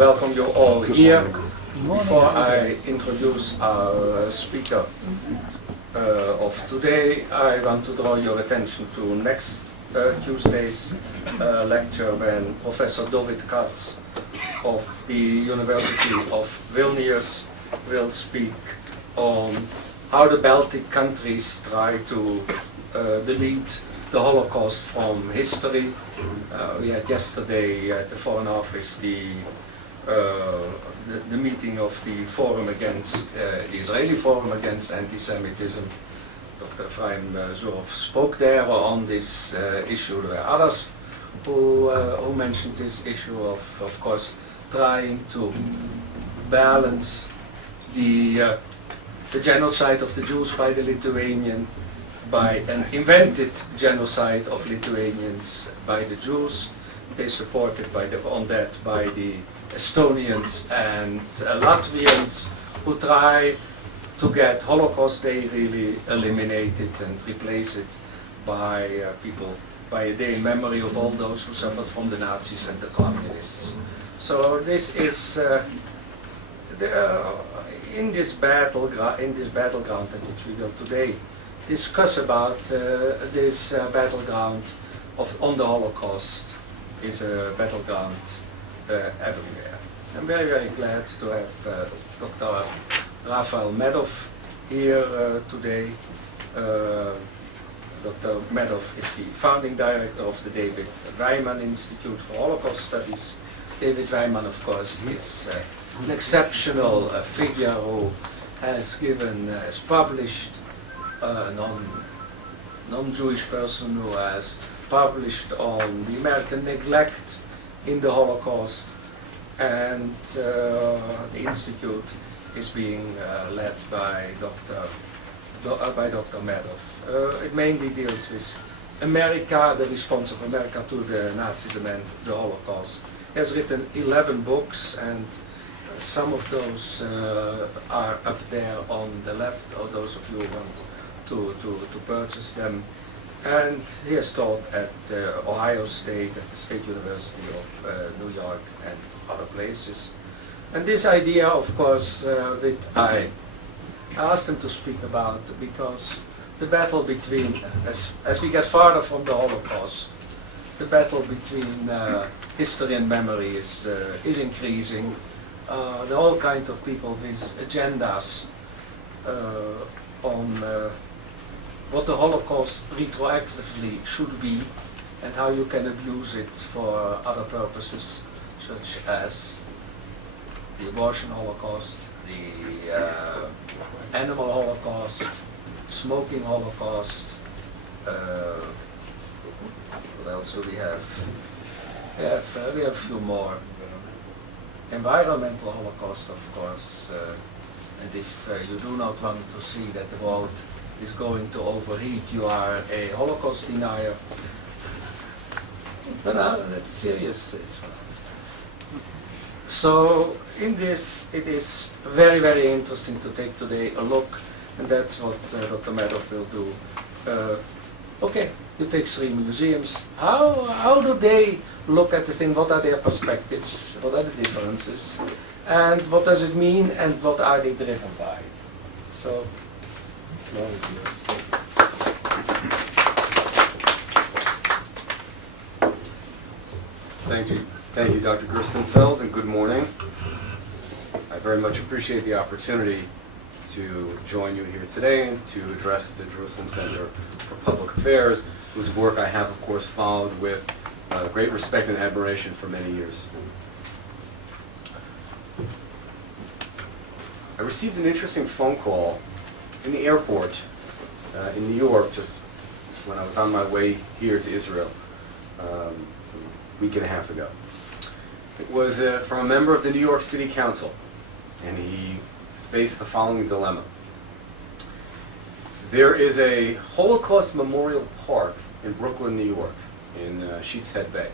welcome you all here. Before I introduce our speaker of today, I want to draw your attention to next Tuesday's lecture when Professor David Katz of the University of Vilnius will speak on how the Baltic countries try to delete the Holocaust from history. We had yesterday at the Foreign Office the meeting of the Forum Against, the Israeli Forum Against Anti-Semitism. Dr. Fray spoke there on this issue. There were others who mentioned this issue of course, trying to balance the genocide of the Jews by the Lithuanian, by an invented genocide of Lithuanians by the Jews. They supported by the Estonians and Latvians who try to get Holocaust Day really eliminated and replace it by by a day in memory of all those who suffered from the Nazis and the communists. So this is in this battleground in which we will today discuss about this battleground on the Holocaust is a battleground everywhere. I'm very, very glad to have Dr. Rafael Medoff here today. Dr. Medoff is the founding director of the David Wyman Institute for Holocaust Studies. David Wyman, of course, is an exceptional figure who has published a non-Jewish person who has published on the American neglect in the Holocaust, and the institute is being led by Dr. Medoff. It mainly deals with America, the response of America to the Nazism and the Holocaust. He has written 11 books, and some of those are up there on the left, or those of you who want to purchase them. And he has taught at Ohio State, at the State University of New York and other places. And this idea, of course, I asked him to speak about, because the battle between, as we get farther from the Holocaust, the battle between history and memory is increasing. There are all kinds of people with agendas on what the Holocaust retroactively should be and how you can abuse it for other purposes, such as the abortion Holocaust, the animal Holocaust, smoking Holocaust. What else do we have? We have a few more. Environmental Holocaust, of course. And if you do not want to see that the world is going to overheat, you are a Holocaust denier. No, that's serious. So in this, it is very, very interesting to take today a look, and that's what Dr. Medoff will do. Okay, you take 3 museums. How do they look at the thing? What are their perspectives? What are the differences? And what does it mean? And what are they driven by? So. Thank you, Dr. Gristenfeld, and good morning. I very much appreciate the opportunity to join you here today and to address the Jerusalem Center for Public Affairs, whose work I have, of course, followed with great respect and admiration for many years. I received an interesting phone call in the airport in New York just when I was on my way here to Israel a week and a half ago. It was from a member of the New York City Council, and he faced the following dilemma. There is a Holocaust Memorial Park in Brooklyn, New York, in Sheepshead Bay,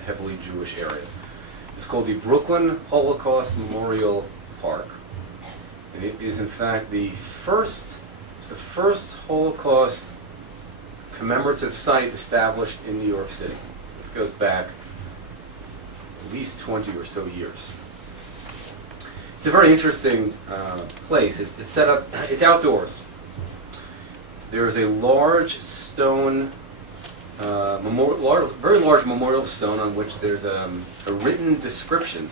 a heavily Jewish area. It's called the Brooklyn Holocaust Memorial Park. And it is in fact the first Holocaust commemorative site established in New York City. This goes back at least 20 or so years. It's a very interesting place. It's set up, it's outdoors. There is a large stone, very large memorial stone on which there's a written description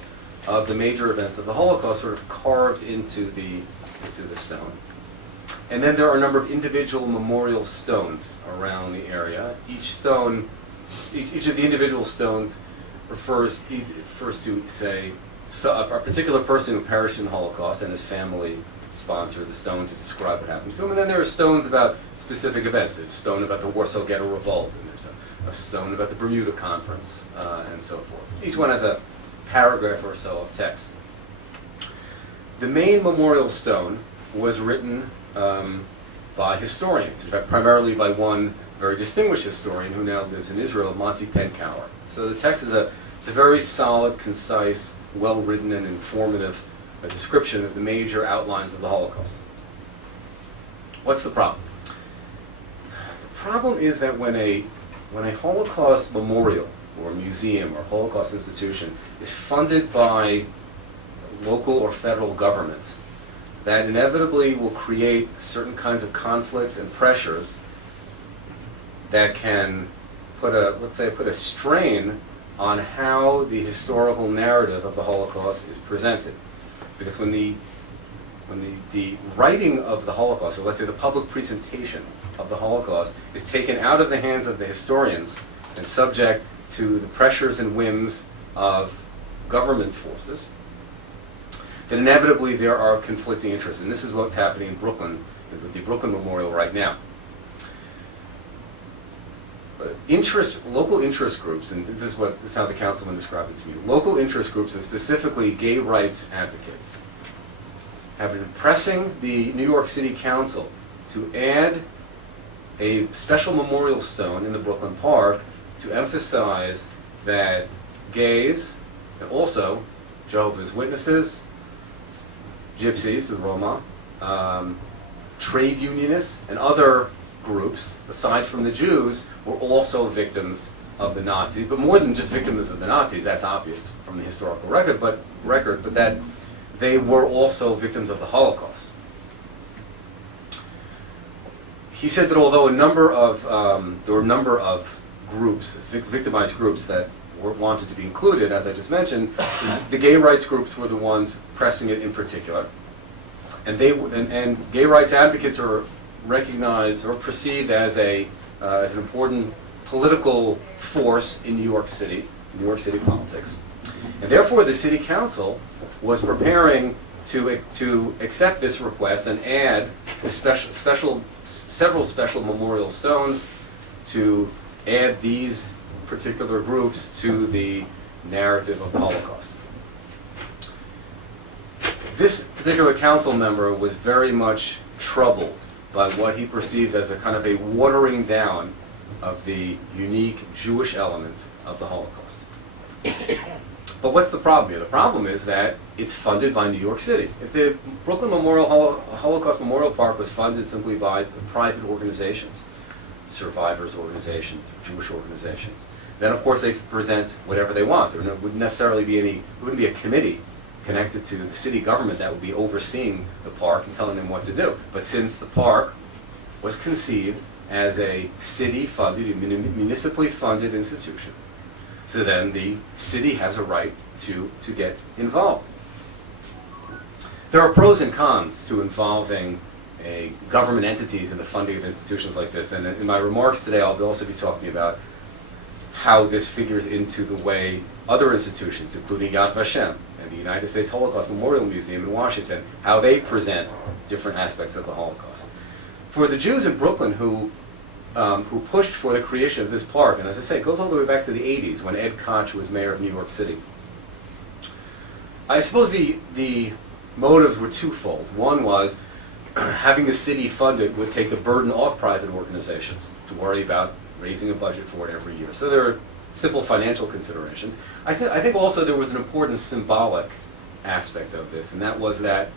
of the major events of the Holocaust sort of carved into the stone. And then there are a number of individual memorial stones around the area. Each of the individual stones refers to, say, a particular person who perished in the Holocaust, and his family sponsored the stone to describe what happened to him. And then there are stones about specific events. There's a stone about the Warsaw Ghetto Revolt, and there's a stone about the Bermuda Conference, and so forth. Each one has a paragraph or so of text. The main memorial stone was written by historians, in fact, primarily by one very distinguished historian who now lives in Israel, Monty Penkower. So the text is a very solid, concise, well-written, and informative description of the major outlines of the Holocaust. What's the problem? The problem is that when a Holocaust memorial or museum or Holocaust institution is funded by local or federal government, that inevitably will create certain kinds of conflicts and pressures that can put a strain on how the historical narrative of the Holocaust is presented. Because when the writing of the Holocaust, or let's say the public presentation of the Holocaust, is taken out of the hands of the historians and subject to the pressures and whims of government forces, then inevitably there are conflicting interests. And this is what's happening in Brooklyn, with the Brooklyn Memorial right now. Local interest groups, and this is how the councilman described it to me, local interest groups, and specifically gay rights advocates, have been pressing the New York City Council to add a special memorial stone in the Brooklyn Park to emphasize that gays, and also Jehovah's Witnesses, Gypsies, the Roma, trade unionists, and other groups, aside from the Jews, were also victims of the Nazis, but more than just victims of the Nazis, that's obvious from the historical record, but that they were also victims of the Holocaust. He said that although there were a number of groups, victimized groups that wanted to be included, as I just mentioned, the gay rights groups were the ones pressing it in particular, and gay rights advocates are recognized or perceived as an important political force in New York City politics. And therefore the city council was preparing to accept this request and add several special memorial stones to add these particular groups to the narrative of the Holocaust. This particular council member was very much troubled by what he perceived as a kind of a watering down of the unique Jewish elements of the Holocaust. But what's the problem here? The problem is that it's funded by New York City. If the Brooklyn Holocaust Memorial Park was funded simply by private organizations, survivors organizations, Jewish organizations, then of course they could present whatever they want. There wouldn't necessarily be there wouldn't be a committee connected to the city government that would be overseeing the park and telling them what to do. But since the park was conceived as a city-funded, municipally funded institution, so then the city has a right to get involved. There are pros and cons to involving government entities in the funding of institutions like this, and in my remarks today I'll also be talking about how this figures into the way other institutions, including Yad Vashem and the United States Holocaust Memorial Museum in Washington, how they present different aspects of the Holocaust. For the Jews in Brooklyn who pushed for the creation of this park, and as I say, it goes all the way back to the 80s when Ed Koch was mayor of New York City. I suppose the motives were twofold. One was having the city funded would take the burden off private organizations to worry about raising a budget for it every year. So there are simple financial considerations. I think also there was an important symbolic aspect of this, and that was that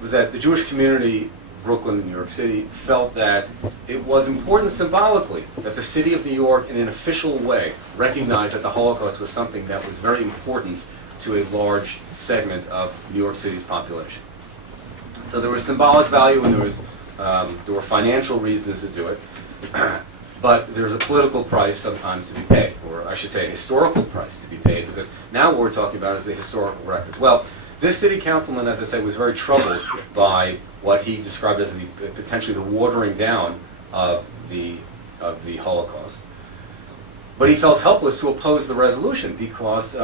the Jewish community, Brooklyn and New York City, felt that it was important symbolically that the city of New York, in an official way, recognized that the Holocaust was something that was very important to a large segment of New York City's population. So there was symbolic value and there were financial reasons to do it, but there's a political price sometimes to be paid, or I should say a historical price to be paid, because now what we're talking about is the historical record. Well, this city councilman, as I said, was very troubled by what he described as potentially the watering down of the Holocaust. But he felt helpless to oppose the resolution because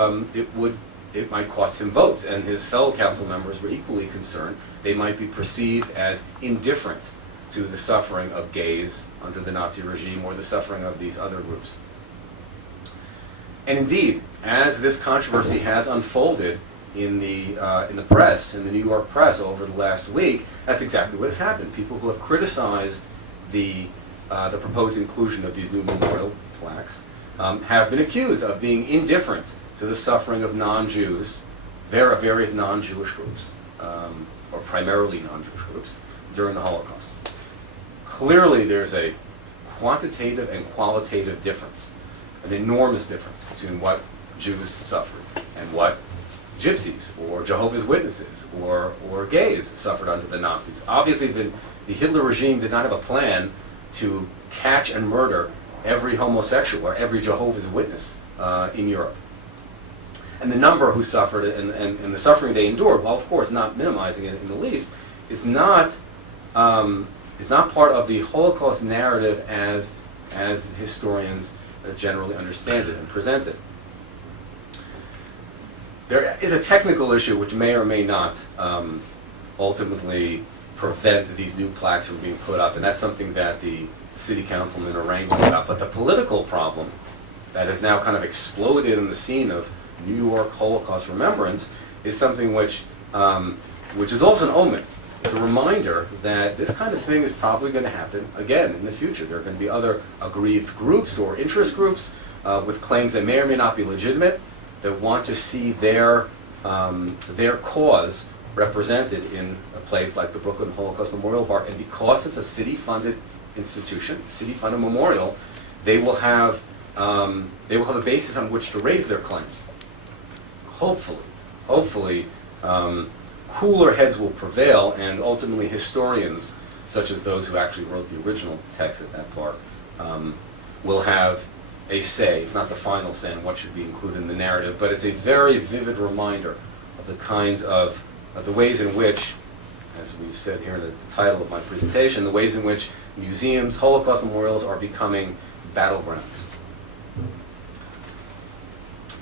it might cost him votes, and his fellow council members were equally concerned. They might be perceived as indifferent to the suffering of gays under the Nazi regime or the suffering of these other groups. And indeed, as this controversy has unfolded in the press, in the New York press over the last week, that's exactly what has happened. People who have criticized the proposed inclusion of these new memorial plaques have been accused of being indifferent to the suffering of non-Jews, various non-Jewish groups, or primarily non-Jewish groups, during the Holocaust. Clearly there's a quantitative and qualitative difference, an enormous difference between what Jews suffered and what Gypsies or Jehovah's Witnesses or gays suffered under the Nazis. Obviously the Hitler regime did not have a plan to catch and murder every homosexual or every Jehovah's Witness in Europe. And the number who suffered and the suffering they endured, while of course not minimizing it in the least, is not part of the Holocaust narrative as historians generally understand it and present it. There is a technical issue which may or may not ultimately prevent these new plaques from being put up, and that's something that the city councilmen are wrangling about. But the political problem that has now kind of exploded in the scene of New York Holocaust remembrance is something which is also an omen. It's a reminder that this kind of thing is probably going to happen again in the future. There are going to be other aggrieved groups or interest groups with claims that may or may not be legitimate, that want to see their cause represented in a place like the Brooklyn Holocaust Memorial Park. And because it's a city-funded institution, city-funded memorial, they will have a basis on which to raise their claims. Hopefully, cooler heads will prevail, and ultimately historians, such as those who actually wrote the original text at that park, will have a say, if not the final say, on what should be included in the narrative. But it's a very vivid reminder of the kinds of the ways in which, as we've said here in the title of my presentation, the ways in which museums, Holocaust memorials are becoming battlegrounds.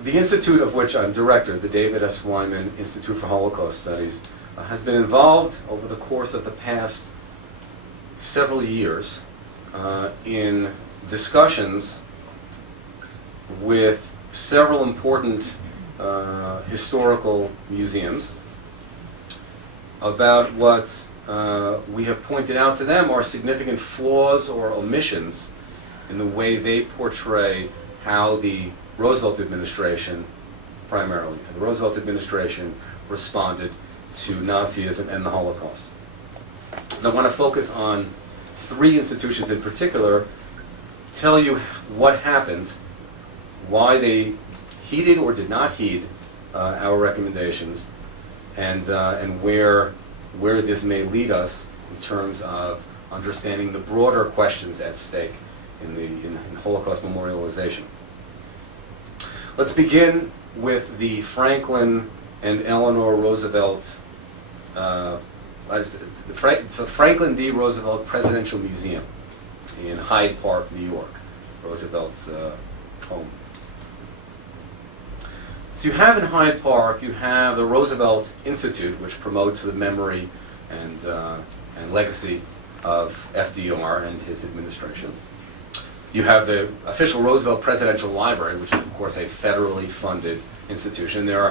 The institute of which I'm director, the David S. Wyman Institute for Holocaust Studies, has been involved over the course of the past several years in discussions with several important historical museums about what we have pointed out to them are significant flaws or omissions in the way they portray how the Roosevelt administration, primarily, the Roosevelt administration responded to Nazism and the Holocaust. And I want to focus on three institutions in particular, tell you what happened, why they heeded or did not heed our recommendations, and where this may lead us in terms of understanding the broader questions at stake in Holocaust memorialization. Let's begin with the Franklin and Eleanor Roosevelt, Franklin D. Roosevelt Presidential Museum in Hyde Park, New York, Roosevelt's home. So you have in Hyde Park, you have the Roosevelt Institute, which promotes the memory and legacy of FDR and his administration. You have the official Roosevelt Presidential Library, which is, of course, a federally funded institution. There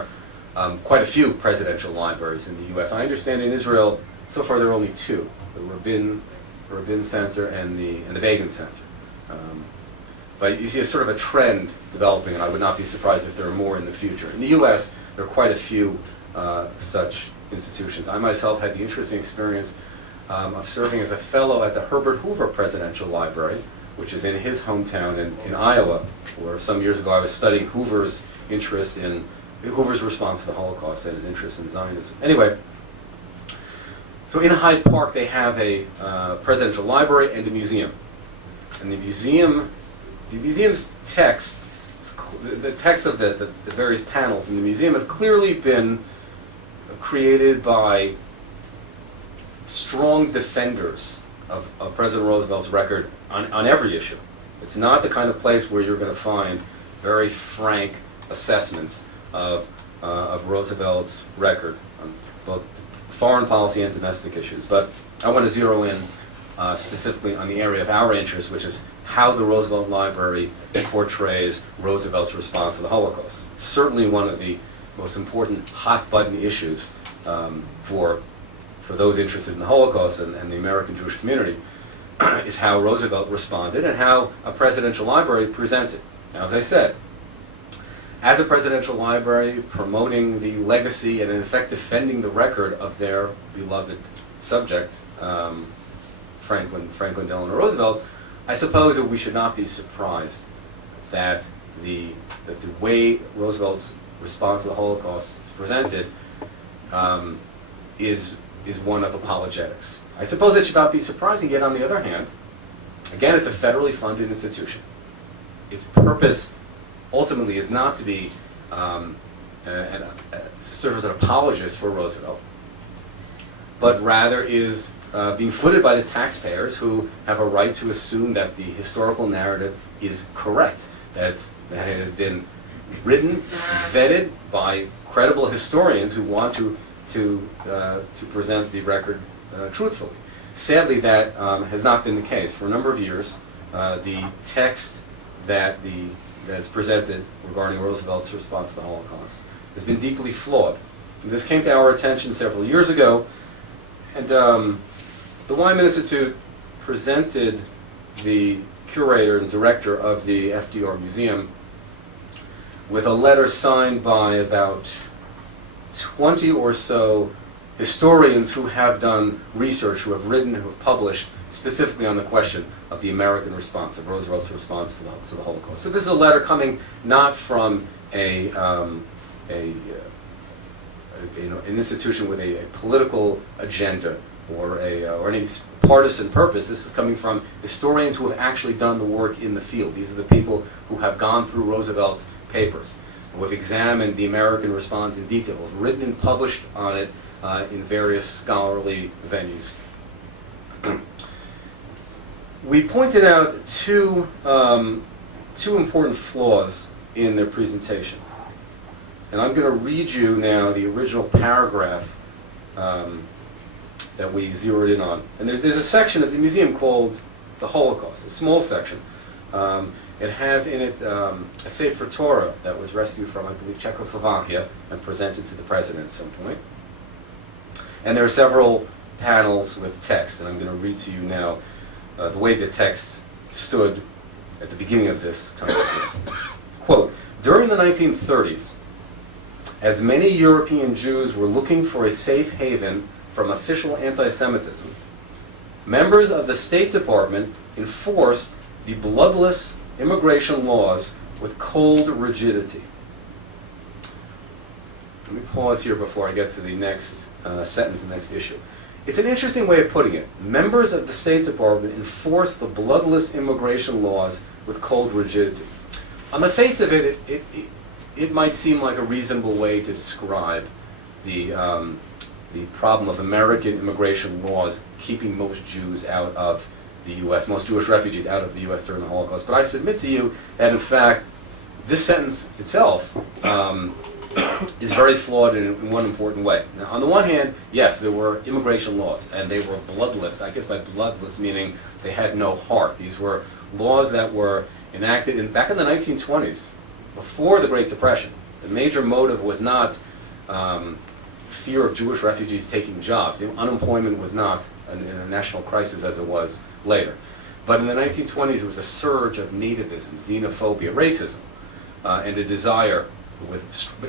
are quite a few presidential libraries in the U.S. I understand in Israel, so far there are only two, the Rabin Center and the Begin Center. But you see a sort of a trend developing, and I would not be surprised if there are more in the future. In the U.S., there are quite a few such institutions. I myself had the interesting experience of serving as a fellow at the Herbert Hoover Presidential Library, which is in his hometown in Iowa, where some years ago I was studying Hoover's interest in Hoover's response to the Holocaust and his interest in Zionism. Anyway, so in Hyde Park they have a presidential library and a museum. And the museum's text, the text of the various panels in the museum have clearly been created by strong defenders of President Roosevelt's record on every issue. It's not the kind of place where you're going to find very frank assessments of Roosevelt's record on both foreign policy and domestic issues. But I want to zero in specifically on the area of our interest, which is how the Roosevelt Library portrays Roosevelt's response to the Holocaust. Certainly one of the most important hot-button issues for those interested in the Holocaust and the American Jewish community is how Roosevelt responded and how a presidential library presents it. Now, as I said, as a presidential library promoting the legacy and in effect defending the record of their beloved subject, Franklin Delano Roosevelt, I suppose that we should not be surprised that the way Roosevelt's response to the Holocaust is presented is one of apologetics. I suppose it should not be surprising, yet on the other hand, again, it's a federally funded institution. Its purpose ultimately is not to be serve as an apologist for Roosevelt, but rather is being footed by the taxpayers who have a right to assume that the historical narrative is correct, that it has been written, vetted by credible historians who want to present the record truthfully. Sadly, that has not been the case. For a number of years, the text that's presented regarding Roosevelt's response to the Holocaust has been deeply flawed. And this came to our attention several years ago, and the Wyman Institute presented the curator and director of the FDR Museum with a letter signed by about 20 or so historians who have done research, who have written, who have published specifically on the question of the American response, of Roosevelt's response to the Holocaust. So this is a letter coming not from an institution with a political agenda or any partisan purpose. This is coming from historians who have actually done the work in the field. These are the people who have gone through Roosevelt's papers, who have examined the American response in detail, who have written and published on it in various scholarly venues. We pointed out two important flaws in their presentation. And I'm going to read you now the original paragraph that we zeroed in on. And there's a section at the museum called The Holocaust, a small section. It has in it a Sefer Torah that was rescued from, I believe, Czechoslovakia and presented to the president at some point. And there are several panels with text, and I'm going to read to you now the way the text stood at the beginning of this conference. Quote, during the 1930s, as many European Jews were looking for a safe haven from official anti-Semitism, members of the State Department enforced the bloodless immigration laws with cold rigidity. Let me pause here before I get to the next sentence, the next issue. It's an interesting way of putting it. Members of the State Department enforced the bloodless immigration laws with cold rigidity. On the face of it, it might seem like a reasonable way to describe the problem of American immigration laws keeping most Jews out of the U.S., most Jewish refugees out of the U.S. during the Holocaust. But I submit to you that, in fact, this sentence itself is very flawed in one important way. Now, on the one hand, yes, there were immigration laws, and they were bloodless. I guess by bloodless meaning they had no heart. These were laws that were enacted back in the 1920s, before the Great Depression. The major motive was not fear of Jewish refugees taking jobs. Unemployment was not a national crisis as it was later. But in the 1920s, there was a surge of nativism, xenophobia, racism, and a desire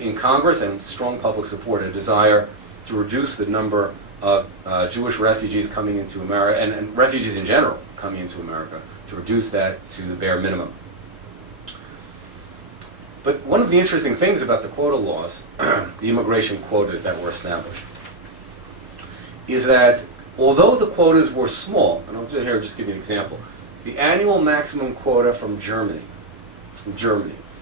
in Congress and strong public support, a desire to reduce the number of Jewish refugees coming into America, and refugees in general coming into America, to reduce that to the bare minimum. But one of the interesting things about the quota laws, the immigration quotas that were established, is that although the quotas were small, and I'll just give you an example, the annual maximum quota from Germany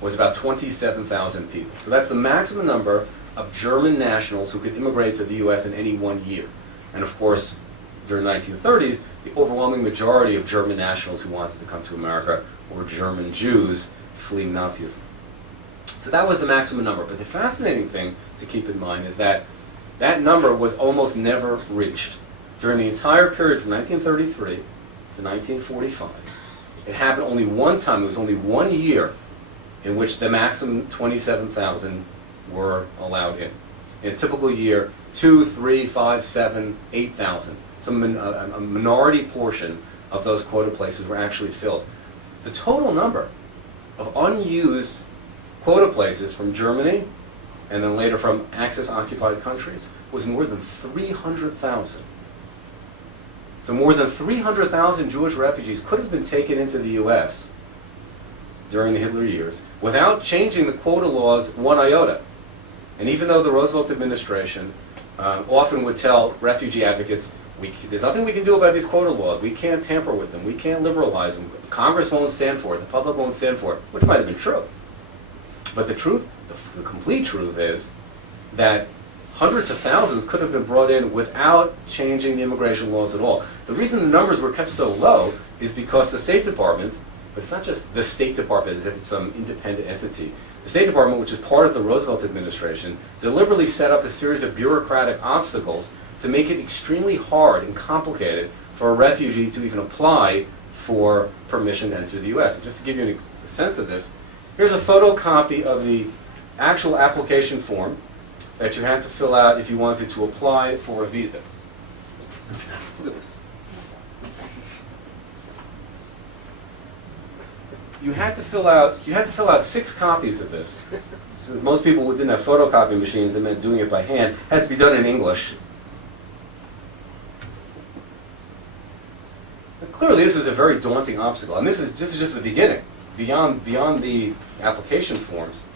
was about 27,000 people. So that's the maximum number of German nationals who could immigrate to the U.S. in any one year. And of course, during the 1930s, the overwhelming majority of German nationals who wanted to come to America were German Jews fleeing Nazism. So that was the maximum number. But the fascinating thing to keep in mind is that that number was almost never reached. During the entire period from 1933 to 1945, it happened only one time. It was only 1 year in which the maximum 27,000 were allowed in. In a typical year, 2, 3, 5, 7, 8,000. A minority portion of those quota places were actually filled. The total number of unused quota places from Germany and then later from Axis-occupied countries was more than 300,000. So more than 300,000 Jewish refugees could have been taken into the U.S. during the Hitler years without changing the quota laws one iota. And even though the Roosevelt administration often would tell refugee advocates, there's nothing we can do about these quota laws. We can't tamper with them. We can't liberalize them. Congress won't stand for it. The public won't stand for it, which might have been true. But the truth, the complete truth is that hundreds of thousands could have been brought in without changing the immigration laws at all. The reason the numbers were kept so low is because the State Department, but it's not just the State Department as if it's some independent entity. The State Department, which is part of the Roosevelt administration, deliberately set up a series of bureaucratic obstacles to make it extremely hard and complicated for a refugee to even apply for permission to enter the U.S. And just to give you a sense of this, here's a photocopy of the actual application form that you had to fill out if you wanted to apply for a visa. Look at this. You had to fill out 6 copies of this. Since most people didn't have photocopy machines, that meant doing it by hand. It had to be done in English. But clearly, this is a very daunting obstacle, and this is just the beginning. Beyond the application forms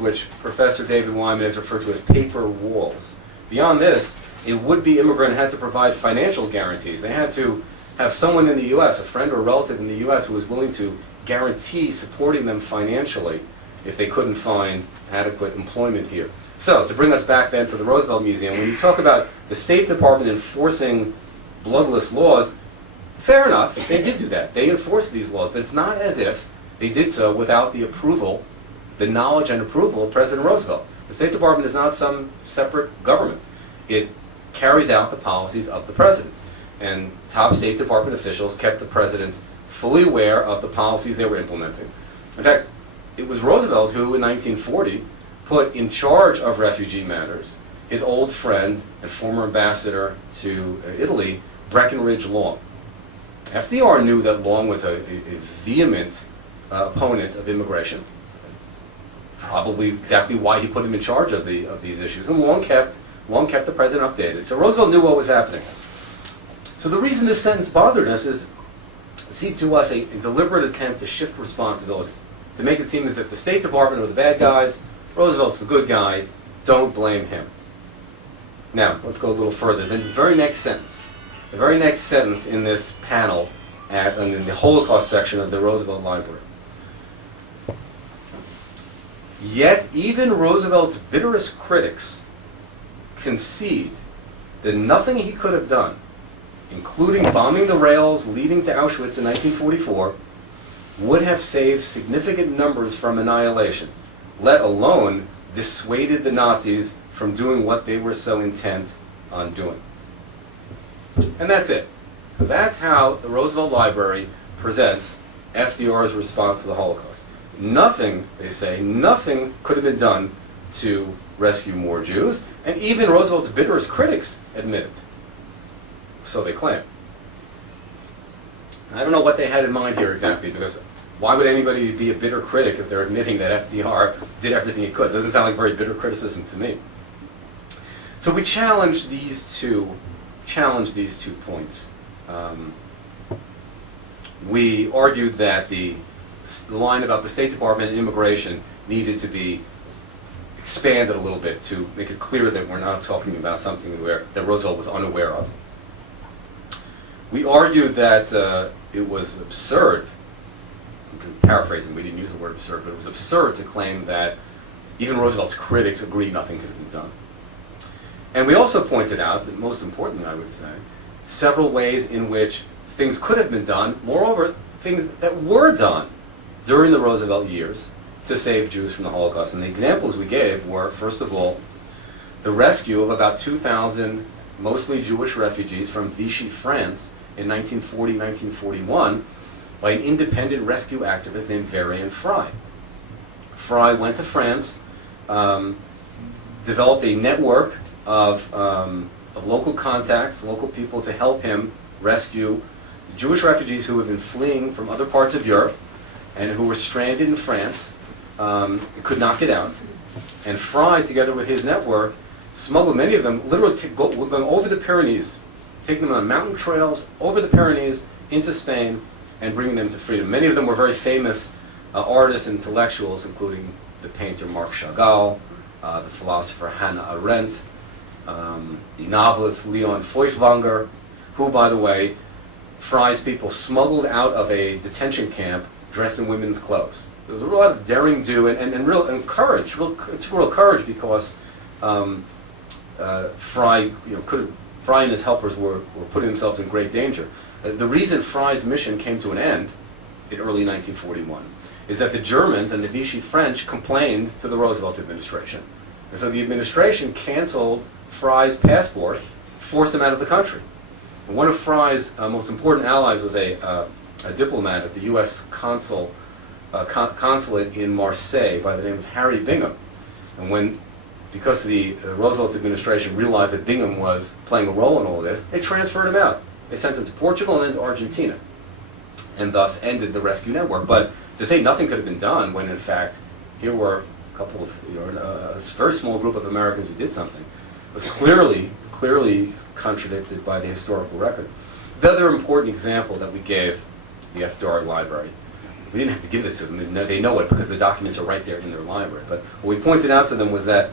which Professor David Wyman has referred to as paper walls. Beyond this, a would-be immigrant had to provide financial guarantees. They had to have someone in the U.S., a friend or a relative in the U.S., who was willing to guarantee supporting them financially if they couldn't find adequate employment here. So, to bring us back then to the Roosevelt Museum, when you talk about the State Department enforcing bloodless laws, fair enough, they did do that. They enforced these laws, but it's not as if they did so without the approval, the knowledge and approval of President Roosevelt. The State Department is not some separate government. It carries out the policies of the president. And top State Department officials kept the president fully aware of the policies they were implementing. In fact, it was Roosevelt who, in 1940, put in charge of refugee matters his old friend and former ambassador to Italy, Breckinridge Long. FDR knew that Long was a vehement opponent of immigration, probably exactly why he put him in charge of these issues, and Long kept the president updated. So Roosevelt knew what was happening. So the reason this sentence bothered us is it seemed to us a deliberate attempt to shift responsibility, to make it seem as if the State Department are the bad guys, Roosevelt's the good guy, don't blame him. Now, let's go a little further. Then the very next sentence in this panel in the Holocaust section of the Roosevelt Library. Yet even Roosevelt's bitterest critics concede that nothing he could have done, including bombing the rails leading to Auschwitz in 1944, would have saved significant numbers from annihilation, let alone dissuaded the Nazis from doing what they were so intent on doing. And that's it. So that's how the Roosevelt Library presents FDR's response to the Holocaust. Nothing, they say, nothing could have been done to rescue more Jews, and even Roosevelt's bitterest critics admit it. So they claim. I don't know what they had in mind here exactly, because why would anybody be a bitter critic if they're admitting that FDR did everything he could? It doesn't sound like very bitter criticism to me. So we challenge these two points. We argued that the the line about the State Department and immigration needed to be expanded a little bit to make it clear that we're not talking about something that Roosevelt was unaware of. We argued that it was absurd, I'm paraphrasing, we didn't use the word absurd, but it was absurd to claim that even Roosevelt's critics agreed nothing could have been done. And we also pointed out, that most importantly I would say, several ways in which things could have been done, moreover, things that were done during the Roosevelt years to save Jews from the Holocaust. And the examples we gave were, first of all, the rescue of about 2,000 mostly Jewish refugees from Vichy, France in 1940-1941 by an independent rescue activist named Fray. Fray went to France, developed a network of local contacts, local people to help him rescue Jewish refugees who had been fleeing from other parts of Europe and who were stranded in France, could not get out. And Fray, together with his network, smuggled many of them, literally going over the Pyrenees, taking them on mountain trails over the Pyrenees into Spain and bringing them to freedom. Many of them were very famous artists and intellectuals, including the painter Marc Chagall, the philosopher Hannah Arendt, the novelist Leon Feuchtwanger, who, by the way, Fray's people smuggled out of a detention camp dressed in women's clothes. There was a lot of daring do and real courage, real courage, because Fray, Fray and his helpers were putting themselves in great danger. The reason Fray's mission came to an end in early 1941 is that the Germans and the Vichy French complained to the Roosevelt administration. And so the administration canceled Fray's passport, forced him out of the country. And one of Fray's most important allies was a diplomat at the U.S. consulate in Marseille by the name of Harry Bingham. And because the Roosevelt administration realized that Bingham was playing a role in all of this, they transferred him out. They sent him to Portugal and then to Argentina, and thus ended the rescue network. But to say nothing could have been done when, in fact, here were a couple of, a very small group of Americans who did something, was clearly contradicted by the historical record. The other important example that we gave the FDR Library, we didn't have to give this to them, they know it because the documents are right there in their library, but what we pointed out to them was that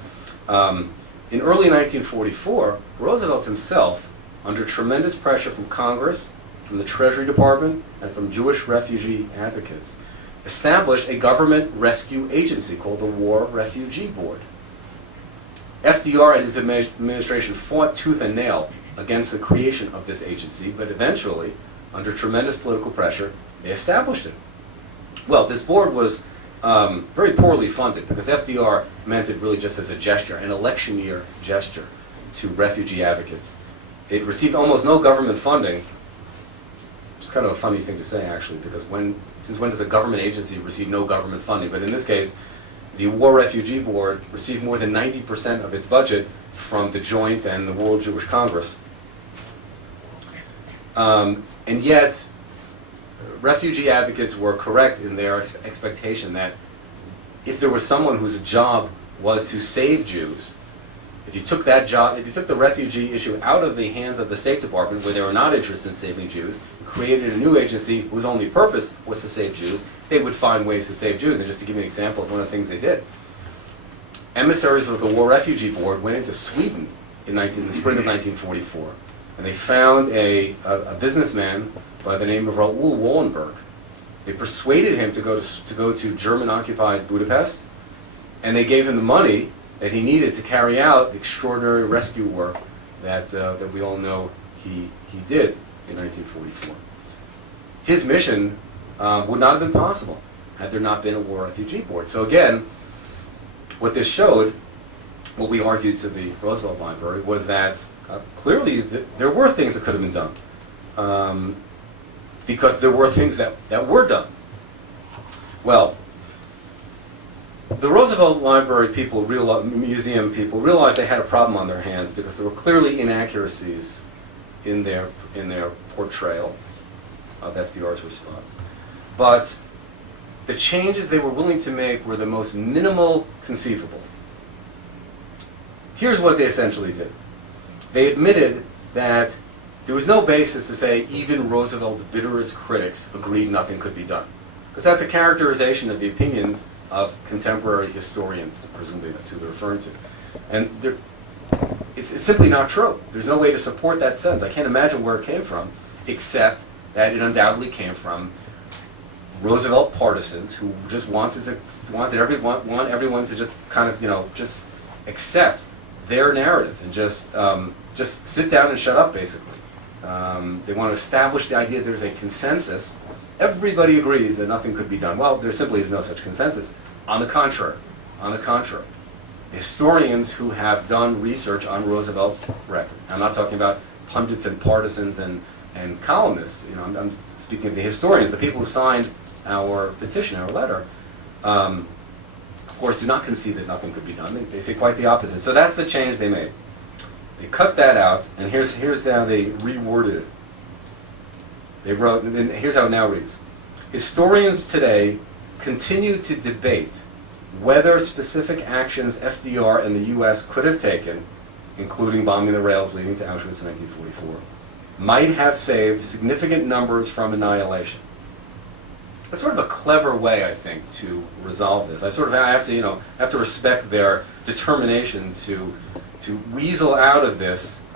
in early 1944, Roosevelt himself, under tremendous pressure from Congress, from the Treasury Department, and from Jewish refugee advocates, established a government rescue agency called the War Refugee Board. FDR and his administration fought tooth and nail against the creation of this agency, but eventually, under tremendous political pressure, they established it. Well, this board was very poorly funded because FDR meant it really just as a gesture, an election year gesture to refugee advocates. It received almost no government funding. It's kind of a funny thing to say, actually, because since when does a government agency receive no government funding? But in this case, the War Refugee Board received more than 90% of its budget from the Joint and the World Jewish Congress. And yet, refugee advocates were correct in their expectation that if there was someone whose job was to save Jews, if you took that job, if you took the refugee issue out of the hands of the State Department, where they were not interested in saving Jews, created a new agency whose only purpose was to save Jews, they would find ways to save Jews. And just to give you an example of one of the things they did, emissaries of the War Refugee Board went into Sweden in the spring of 1944, and they found a businessman by the name of Raoul Wallenberg. They persuaded him to go to German-occupied Budapest, and they gave him the money that he needed to carry out the extraordinary rescue work that we all know he did in 1944. His mission would not have been possible had there not been a War Refugee Board. So again, what this showed, what we argued to the Roosevelt Library, was that clearly there were things that could have been done, because there were things that were done. Well, the Roosevelt Library people, museum people, realized they had a problem on their hands because there were clearly inaccuracies in their portrayal of FDR's response. But the changes they were willing to make were the most minimal conceivable. Here's what they essentially did. They admitted that there was no basis to say even Roosevelt's bitterest critics agreed nothing could be done. Because that's a characterization of the opinions of contemporary historians, presumably that's who they're referring to. And it's simply not true. There's no way to support that sentence. I can't imagine where it came from, except that it undoubtedly came from Roosevelt partisans who just wanted everyone to just kind of, just accept their narrative and just sit down and shut up, basically. They want to establish the idea that there's a consensus. Everybody agrees that nothing could be done. Well, there simply is no such consensus. On the contrary, historians who have done research on Roosevelt's record, I'm not talking about pundits and partisans and columnists, I'm speaking of the historians, the people who signed our petition, our letter, of course do not concede that nothing could be done. They say quite the opposite. So that's the change they made. They cut that out, and here's how they reworded it. They wrote, and here's how it now reads. Historians today continue to debate whether specific actions FDR and the U.S. could have taken, including bombing the rails leading to Auschwitz in 1944, might have saved significant numbers from annihilation. That's sort of a clever way, I think, to resolve this. I sort of have to respect their determination to weasel out of this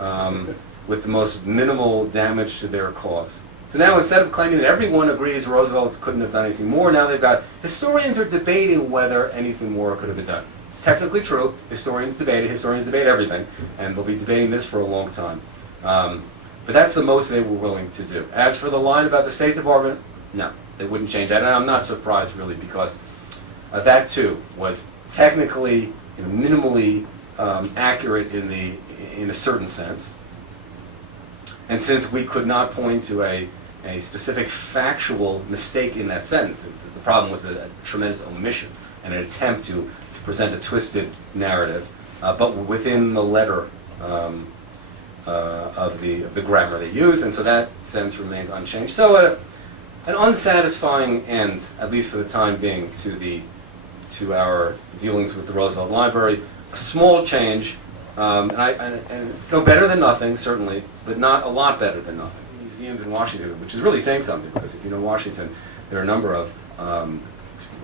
with the most minimal damage to their cause. So now, instead of claiming that everyone agrees Roosevelt couldn't have done anything more, now they've got historians are debating whether anything more could have been done. It's technically true. Historians debate everything, and they'll be debating this for a long time. But that's the most they were willing to do. As for the line about the State Department, no, they wouldn't change that. And I'm not surprised, really, because that, too, was technically, minimally accurate in a certain sense. And since we could not point to a specific factual mistake in that sentence, the problem was a tremendous omission and an attempt to present a twisted narrative, but within the letter of the grammar they use, and so that sentence remains unchanged. So an unsatisfying end, at least for the time being, to our dealings with the Roosevelt Library. A small change, and better than nothing, certainly, but not a lot better than nothing. Museums in Washington, which is really saying something, because if you know Washington, there are a number of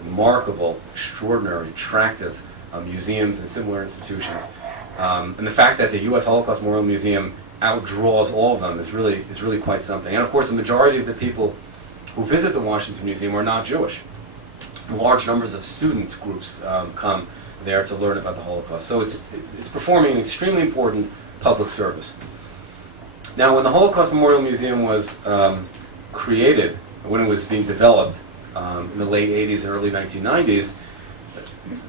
remarkable, extraordinary, attractive museums and similar institutions. And the fact that the U.S. Holocaust Memorial Museum outdraws all of them is really quite something. And of course, the majority of the people who visit the Washington Museum are not Jewish. Large numbers of student groups come there to learn about the Holocaust. So it's performing an extremely important public service. Now, when the Holocaust Memorial Museum was created, when it was being developed in the late 80s and early 1990s,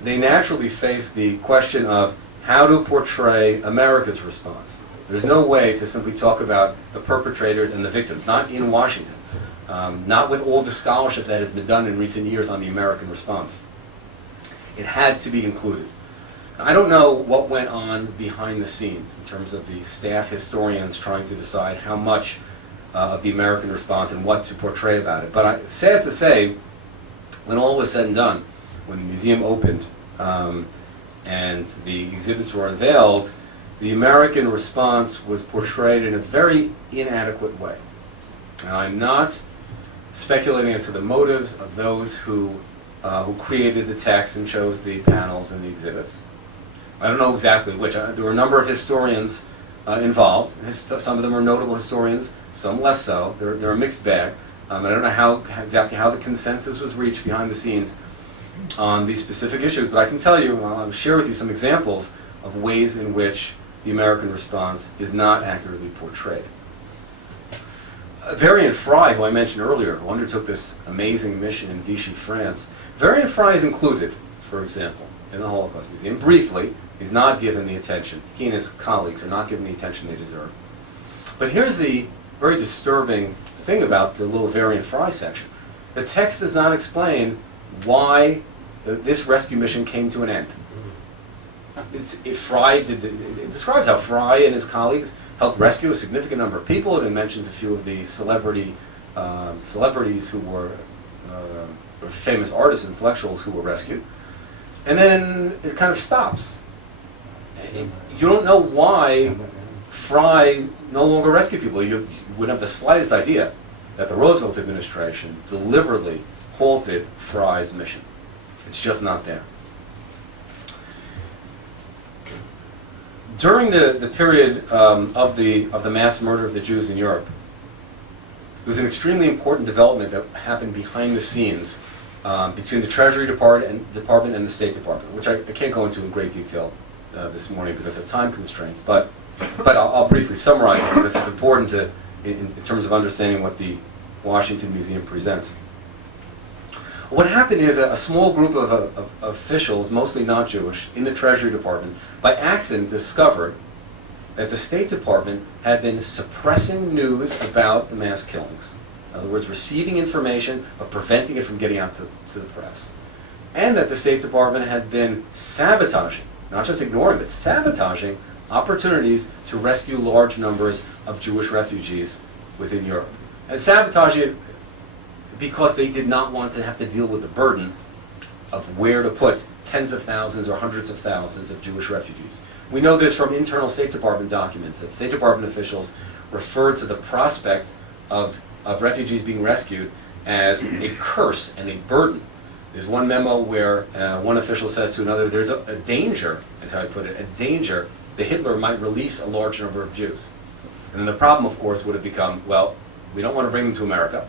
they naturally faced the question of how to portray America's response. There's no way to simply talk about the perpetrators and the victims, not in Washington, not with all the scholarship that has been done in recent years on the American response. It had to be included. I don't know what went on behind the scenes in terms of the staff historians trying to decide how much of the American response and what to portray about it. But sad to say, when all was said and done, when the museum opened and the exhibits were unveiled, the American response was portrayed in a very inadequate way. And I'm not speculating as to the motives of those who created the text and chose the panels and the exhibits. I don't know exactly which. There were a number of historians involved. Some of them are notable historians, some less so. They're a mixed bag. I don't know exactly how the consensus was reached behind the scenes on these specific issues, but I can tell you, I'll share with you some examples of ways in which the American response is not accurately portrayed. Varian Fray, who I mentioned earlier, who undertook this amazing mission in Vichy, France, Varian Fray is included, for example, in the Holocaust Museum. Briefly, he's not given the attention. He and his colleagues are not given the attention they deserve. But here's the very disturbing thing about the little Varian Fray section. The text does not explain why this rescue mission came to an end. It describes how Fray and his colleagues helped rescue a significant number of people, and it mentions a few of the celebrities who were famous artists, intellectuals who were rescued. And then it kind of stops. You don't know why Fray no longer rescued people. You wouldn't have the slightest idea that the Roosevelt administration deliberately halted Fray's mission. It's just not there. During the period of the mass murder of the Jews in Europe, there was an extremely important development that happened behind the scenes between the Treasury Department and the State Department, which I can't go into in great detail this morning because of time constraints, but I'll briefly summarize it because it's important in terms of understanding what the Washington Museum presents. What happened is a small group of officials, mostly not Jewish, in the Treasury Department, by accident discovered that the State Department had been suppressing news about the mass killings. In other words, receiving information but preventing it from getting out to the press. And that the State Department had been sabotaging, not just ignoring, but sabotaging opportunities to rescue large numbers of Jewish refugees within Europe. And sabotaging it because they did not want to have to deal with the burden of where to put tens of thousands or hundreds of thousands of Jewish refugees. We know this from internal State Department documents, that State Department officials referred to the prospect of refugees being rescued as a curse and a burden. There's one memo where one official says to another, there's a danger, is how I put it, a danger that Hitler might release a large number of Jews. And then the problem, of course, would have become, well, we don't want to bring them to America,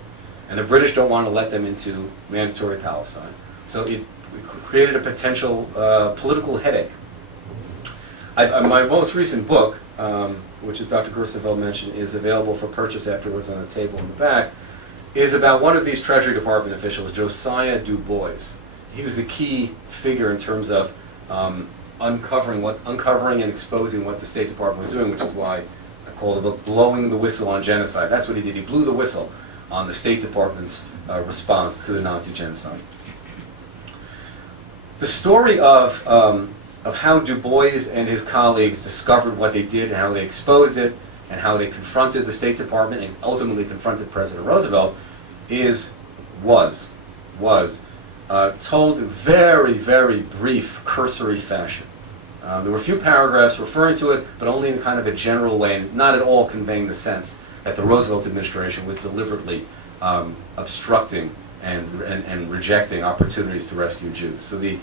and the British don't want to let them into mandatory Palestine. So it created a potential political headache. My most recent book, which as Dr. Roosevelt mentioned, is available for purchase afterwards on the table in the back, is about one of these Treasury Department officials, Josiah Du Bois. He was the key figure in terms of uncovering and exposing what the State Department was doing, which is why I call the book "Blowing the Whistle on Genocide." That's what he did. He blew the whistle on the State Department's response to the Nazi genocide. The story of how Du Bois and his colleagues discovered what they did and how they exposed it and how they confronted the State Department and ultimately confronted President Roosevelt was told in very, very brief, cursory fashion. There were a few paragraphs referring to it, but only in kind of a general way, and not at all conveying the sense that the Roosevelt administration was deliberately obstructing and rejecting opportunities to rescue Jews. So the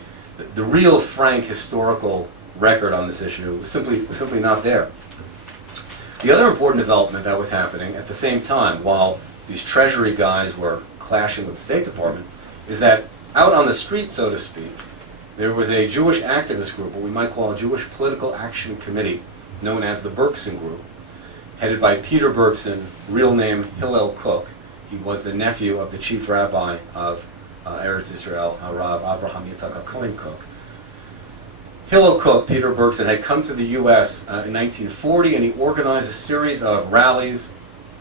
real frank historical record on this issue was simply not there. The other important development that was happening at the same time, while these Treasury guys were clashing with the State Department, is that out on the street, so to speak, there was a Jewish activist group, what we might call a Jewish Political Action Committee, known as the Bergson Group, headed by Peter Bergson, real name Hillel Kook. He was the nephew of the chief rabbi of Eretz Israel, Rav Avraham Yitzhak Cohen Kook. Hillel Kook, Peter Bergson, had come to the U.S. In 1940, and he organized a series of rallies,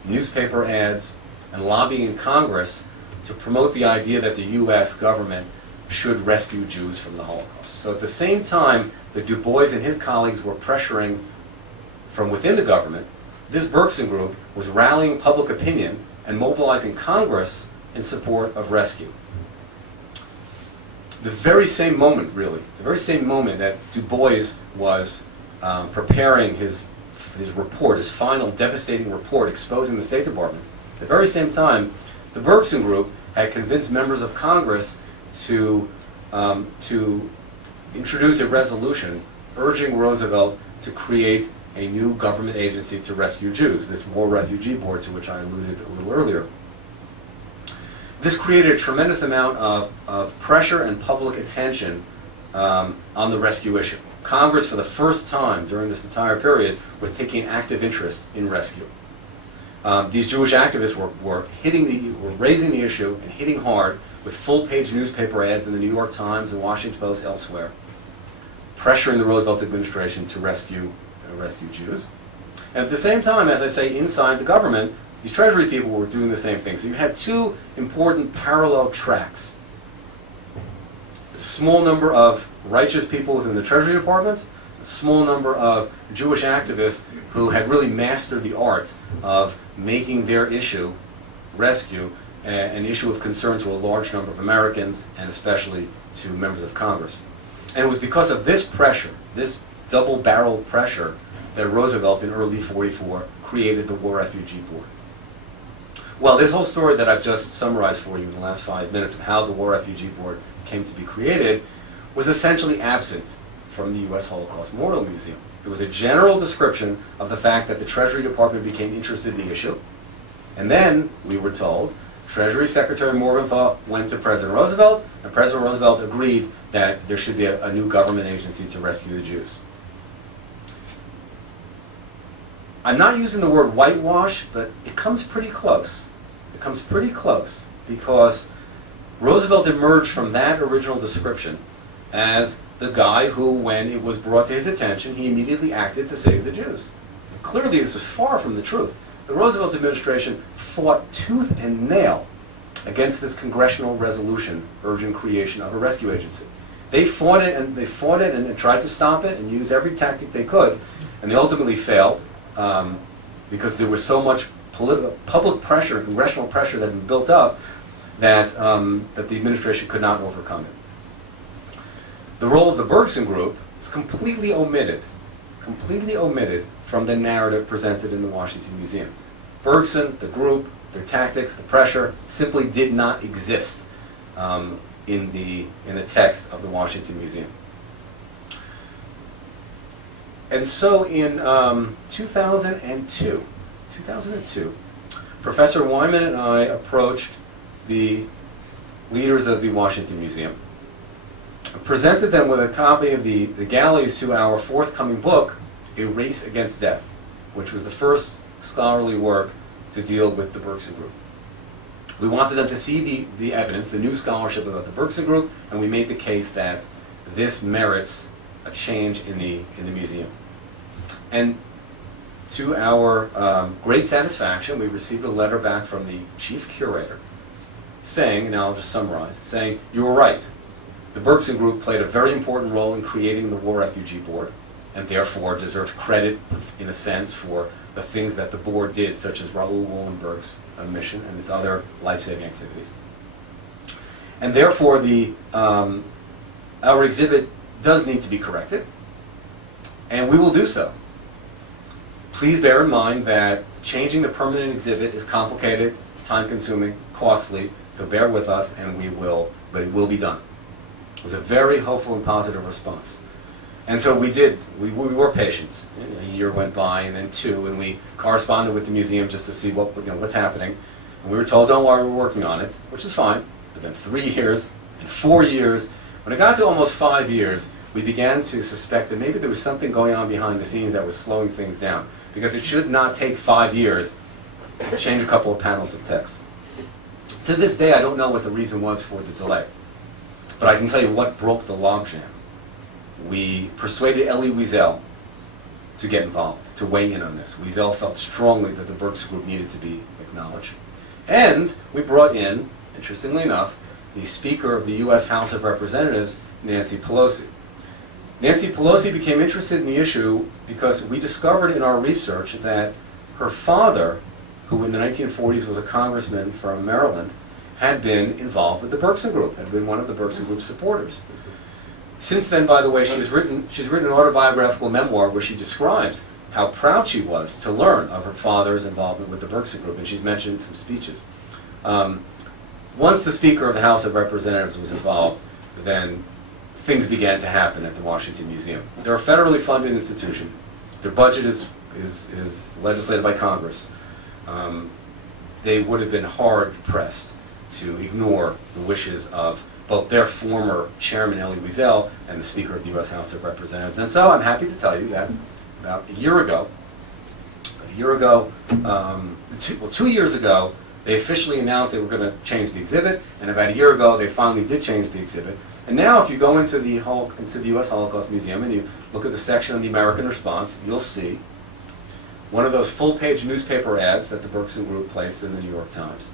newspaper ads, and lobbying in Congress to promote the idea that the U.S. government should rescue Jews from the Holocaust. So at the same time that Du Bois and his colleagues were pressuring from within the government, this Bergson Group was rallying public opinion and mobilizing Congress in support of rescue. The very same moment, really, the very same moment that Du Bois was preparing his report, his final devastating report exposing the State Department, at the very same time, the Bergson Group had convinced members of Congress to introduce a resolution urging Roosevelt to create a new government agency to rescue Jews, this War Refugee Board to which I alluded a little earlier. This created a tremendous amount of pressure and public attention on the rescue issue. Congress, for the first time during this entire period, was taking active interest in rescue. These Jewish activists were raising the issue and hitting hard with full-page newspaper ads in the New York Times and Washington Post elsewhere, pressuring the Roosevelt administration to rescue Jews. And at the same time, as I say, inside the government, these Treasury people were doing the same thing. So you had two important parallel tracks. A small number of righteous people within the Treasury Department, a small number of Jewish activists who had really mastered the art of making their issue, rescue, an issue of concern to a large number of Americans, and especially to members of Congress. And it was because of this pressure, this double-barreled pressure, that Roosevelt in early '44 created the War Refugee Board. Well, this whole story that I've just summarized for you in the last 5 minutes of how the War Refugee Board came to be created was essentially absent from the U.S. Holocaust Memorial Museum. There was a general description of the fact that the Treasury Department became interested in the issue, and then, we were told, Treasury Secretary Morgenthau went to President Roosevelt, and President Roosevelt agreed that there should be a new government agency to rescue the Jews. I'm not using the word whitewash, but it comes pretty close. It comes pretty close because Roosevelt emerged from that original description as the guy who, when it was brought to his attention, he immediately acted to save the Jews. Clearly, this is far from the truth. The Roosevelt administration fought tooth and nail against this congressional resolution urging creation of a rescue agency. They fought it and tried to stop it and used every tactic they could, and they ultimately failed because there was so much public pressure, congressional pressure that had been built up that the administration could not overcome it. The role of the Bergson Group is completely omitted from the narrative presented in the Washington Museum. Bergson, the group, their tactics, the pressure, simply did not exist in the text of the Washington Museum. And so in 2002, Professor Wyman and I approached the leaders of the Washington Museum, presented them with a copy of the galleys to our forthcoming book, A Race Against Death, which was the first scholarly work to deal with the Bergson Group. We wanted them to see the evidence, the new scholarship about the Bergson Group, and we made the case that this merits a change in the museum. And to our great satisfaction, we received a letter back from the chief curator saying, and I'll just summarize, saying, "You were right. The Bergson Group played a very important role in creating the War Refugee Board, and therefore deserves credit, in a sense, for the things that the board did, such as Raoul Wallenberg's mission and its other life-saving activities. And therefore, our exhibit does need to be corrected, and we will do so. Please bear in mind that changing the permanent exhibit is complicated, time-consuming, costly, so bear with us, and but it will be done." It was a very hopeful and positive response. And so we did. We were patient. A year went by, and then two, and we corresponded with the museum just to see what's happening. And we were told, "Don't worry, we're working on it," which is fine. But then 3 years and 4 years. When it got to almost 5 years, we began to suspect that maybe there was something going on behind the scenes that was slowing things down, because it should not take 5 years to change a couple of panels of text. To this day, I don't know what the reason was for the delay, but I can tell you what broke the logjam. We persuaded Elie Wiesel to get involved, to weigh in on this. Wiesel felt strongly that the Bergson Group needed to be acknowledged. And we brought in, interestingly enough, the Speaker of the U.S. House of Representatives, Nancy Pelosi. Nancy Pelosi became interested in the issue because we discovered in our research that her father, who in the 1940s was a congressman from Maryland, had been involved with the Bergson Group, had been one of the Bergson Group supporters. Since then, by the way, she's written an autobiographical memoir where she describes how proud she was to learn of her father's involvement with the Bergson Group, and she's mentioned some speeches. Once the Speaker of the House of Representatives was involved, then things began to happen at the Washington Museum. They're a federally funded institution. Their budget is legislated by Congress. They would have been hard-pressed to ignore the wishes of both their former chairman, Elie Wiesel, and the Speaker of the U.S. House of Representatives. And so I'm happy to tell you that about a year ago, 2 years ago, they officially announced they were going to change the exhibit, and about a year ago, they finally did change the exhibit. And now, if you go into the U.S. Holocaust Museum and you look at the section on the American Response, you'll see one of those full-page newspaper ads that the Bergson Group placed in the New York Times.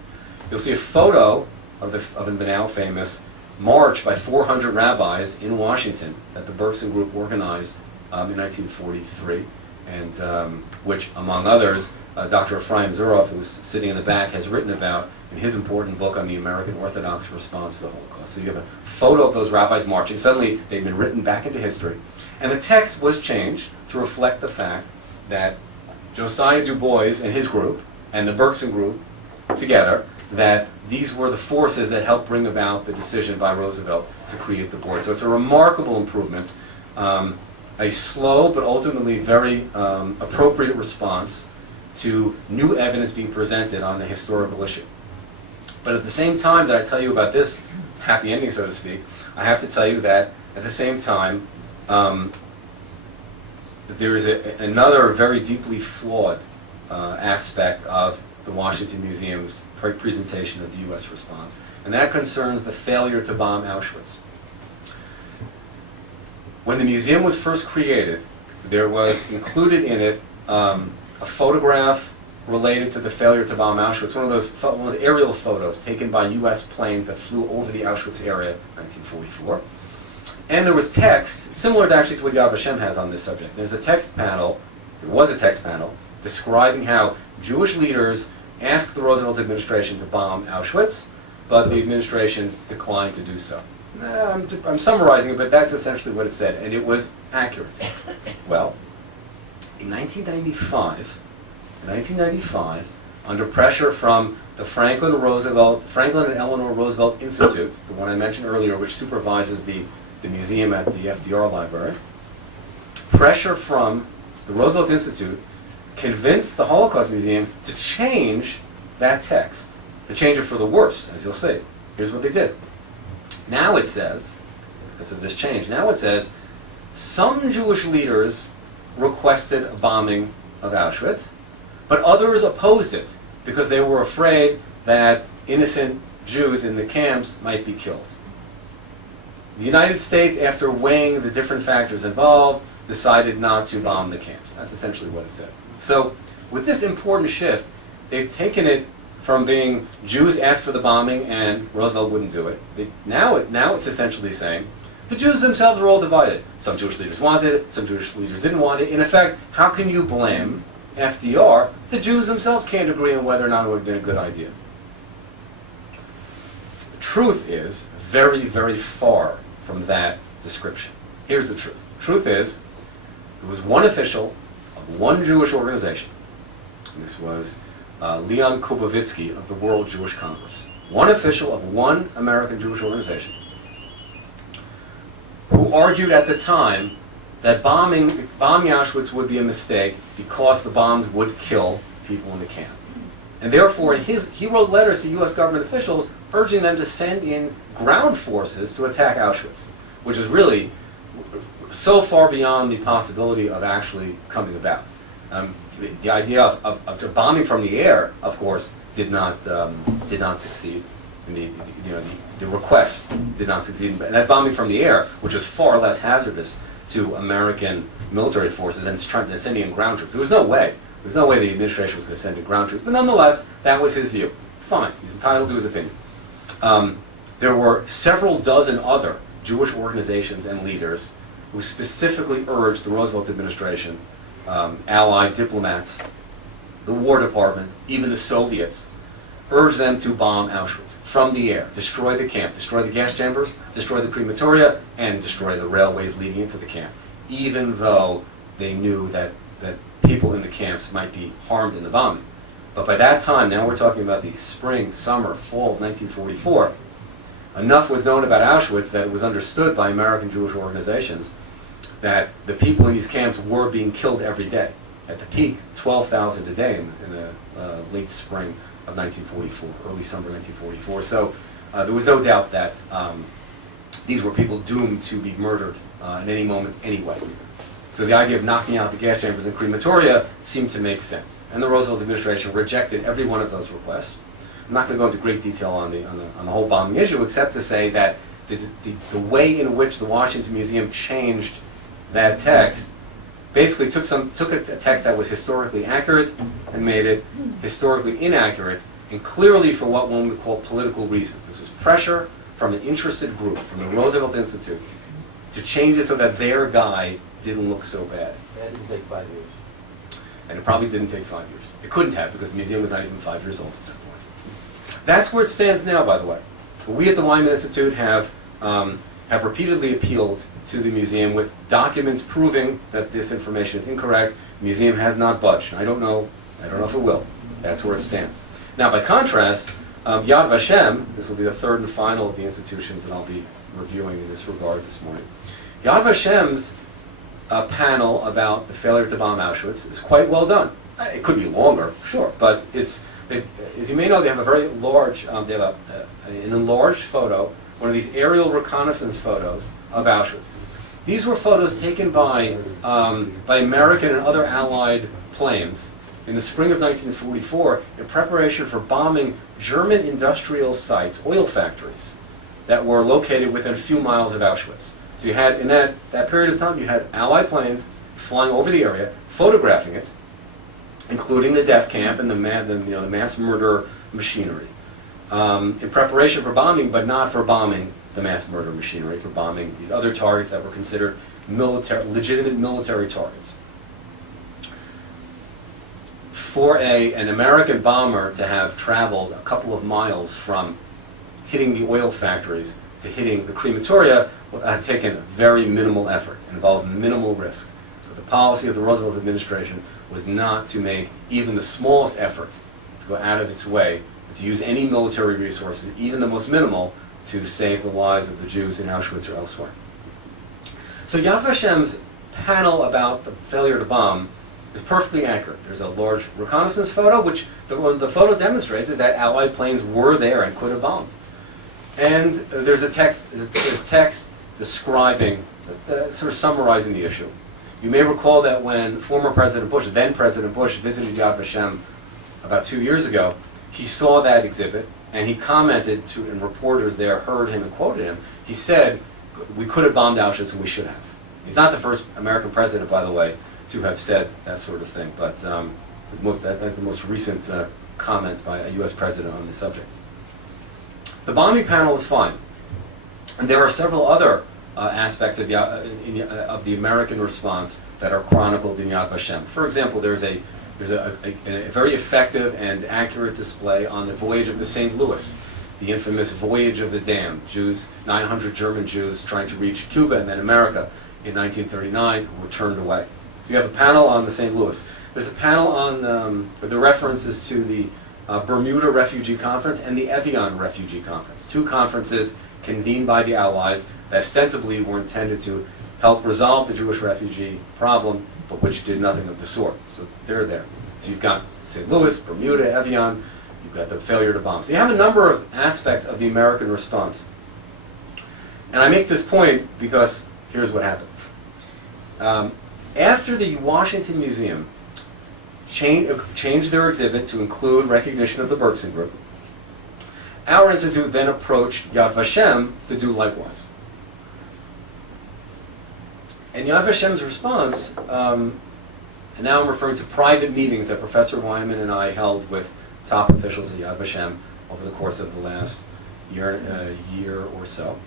You'll see a photo of the now famous march by 400 rabbis in Washington that the Bergson Group organized in 1943, and which, among others, Dr. Ephraim Zuroff, who's sitting in the back, has written about in his important book on the American Orthodox response to the Holocaust. So you have a photo of those rabbis marching. Suddenly, they've been written back into history. And the text was changed to reflect the fact that Josiah Du Bois and his group, and the Bergson Group, together that these were the forces that helped bring about the decision by Roosevelt to create the board. So it's a remarkable improvement, a slow but ultimately very appropriate response to new evidence being presented on a historical issue. But at the same time that I tell you about this happy ending, so to speak, I have to tell you that at the same time, there is another very deeply flawed aspect of the Washington Museum's presentation of the U.S. response, and that concerns the failure to bomb Auschwitz. When the museum was first created, there was included in it a photograph related to the failure to bomb Auschwitz, one of those aerial photos taken by U.S. planes that flew over the Auschwitz area in 1944. And there was text, similar to actually to what Yad Vashem has on this subject. There was a text panel describing how Jewish leaders asked the Roosevelt administration to bomb Auschwitz, but the administration declined to do so. I'm summarizing it, but that's essentially what it said, and it was accurate. Well, in 1995, under pressure from the Franklin and Eleanor Roosevelt Institute, the one I mentioned earlier, which supervises the museum at the FDR Library, pressure from the Roosevelt Institute convinced the Holocaust Museum to change that text, to change it for the worse, as you'll see. Here's what they did. Now it says, because of this change, now it says, some Jewish leaders requested a bombing of Auschwitz, but others opposed it because they were afraid that innocent Jews in the camps might be killed. The United States, after weighing the different factors involved, decided not to bomb the camps. That's essentially what it said. So, with this important shift, they've taken it from being Jews asked for the bombing and Roosevelt wouldn't do it. Now it's essentially saying the Jews themselves are all divided. Some Jewish leaders wanted it, some Jewish leaders didn't want it. In effect, how can you blame FDR? The Jews themselves can't agree on whether or not it would have been a good idea. The truth is very, very far from that description. Here's the truth. The truth is, there was one official of one Jewish organization. This was Leon Kubovitsky of the World Jewish Congress. One official of one American Jewish organization who argued at the time that bombing Auschwitz would be a mistake because the bombs would kill people in the camp. And therefore, he wrote letters to U.S. government officials urging them to send in ground forces to attack Auschwitz, which is really so far beyond the possibility of actually coming about. The idea of bombing from the air, of course, did not succeed. And the request did not succeed. And that bombing from the air, which was far less hazardous to American military forces than sending in ground troops. There was no way the administration was going to send in ground troops. But nonetheless, that was his view. Fine, he's entitled to his opinion. There were several dozen other Jewish organizations and leaders who specifically urged the Roosevelt administration, allied diplomats, the War Department, even the Soviets, urged them to bomb Auschwitz from the air, destroy the camp, destroy the gas chambers, destroy the crematoria, and destroy the railways leading into the camp, even though they knew that people in the camps might be harmed in the bombing. But by that time, now we're talking about the spring, summer, fall of 1944, enough was known about Auschwitz that it was understood by American Jewish organizations that the people in these camps were being killed every day. At the peak, 12,000 a day in the late spring of 1944, early summer 1944. So there was no doubt that these were people doomed to be murdered at any moment anyway. So the idea of knocking out the gas chambers and crematoria seemed to make sense. And the Roosevelt administration rejected every one of those requests. I'm not going to go into great detail on the whole bombing issue, except to say that the way in which the Washington Museum changed that text basically took a text that was historically accurate and made it historically inaccurate, and clearly for what one would call political reasons. This was pressure from an interested group, from the Roosevelt Institute, to change it so that their guy didn't look so bad. That didn't take 5 years. And it probably didn't take 5 years. It couldn't have, because the museum was not even 5 years old at that point. That's where it stands now, by the way. We at the Wyman Institute have repeatedly appealed to the museum with documents proving that this information is incorrect. The museum has not budged. I don't know if it will. That's where it stands. Now, by contrast, Yad Vashem, this will be the third and final of the institutions that I'll be reviewing in this regard this morning. Yad Vashem's panel about the failure to bomb Auschwitz is quite well done. It could be longer, sure, but as you may know, they have a very large, they have an enlarged photo, one of these aerial reconnaissance photos of Auschwitz. These were photos taken by American and other Allied planes in the spring of 1944 in preparation for bombing German industrial sites, oil factories, that were located within a few miles of Auschwitz. So you had, in that period of time, you had Allied planes flying over the area, photographing it, including the death camp and the mass murder machinery, in preparation for bombing, but not for bombing the mass murder machinery, for bombing these other targets that were considered legitimate military targets. For an American bomber to have traveled a couple of miles from hitting the oil factories to hitting the crematoria would have taken very minimal effort, involved minimal risk. So the policy of the Roosevelt administration was not to make even the smallest effort to go out of its way, to use any military resources, even the most minimal, to save the lives of the Jews in Auschwitz or elsewhere. So Yad Vashem's panel about the failure to bomb is perfectly accurate. There's a large reconnaissance photo, which what the photo demonstrates is that Allied planes were there and could have bombed. And there's text describing, sort of summarizing the issue. You may recall that when former President Bush, then President Bush, visited Yad Vashem about 2 years ago, he saw that exhibit and he commented to, and reporters there heard him and quoted him. He said, "We could have bombed Auschwitz and we should have." He's not the first American president, by the way, to have said that sort of thing, but that's the most recent comment by a U.S. president on the subject. The bombing panel is fine, and there are several other aspects of the American response that are chronicled in Yad Vashem. For example, there's a very effective and accurate display on the voyage of the St. Louis, the infamous voyage of the damned. 900 German Jews trying to reach Cuba and then America in 1939 were turned away. So you have a panel on the St. Louis. There's a panel on the references to the Bermuda Refugee Conference and the Evian Refugee Conference, two conferences convened by the Allies that ostensibly were intended to help resolve the Jewish refugee problem, but which did nothing of the sort. So they're there. So you've got St. Louis, Bermuda, Evian, you've got the failure to bomb. So you have a number of aspects of the American response. And I make this point because here's what happened. After the Washington Museum changed their exhibit to include recognition of the Bergson Group, our institute then approached Yad Vashem to do likewise. And Yad Vashem's response, and now I'm referring to private meetings that Professor Wyman and I held with top officials at Yad Vashem over the course of the last year or so.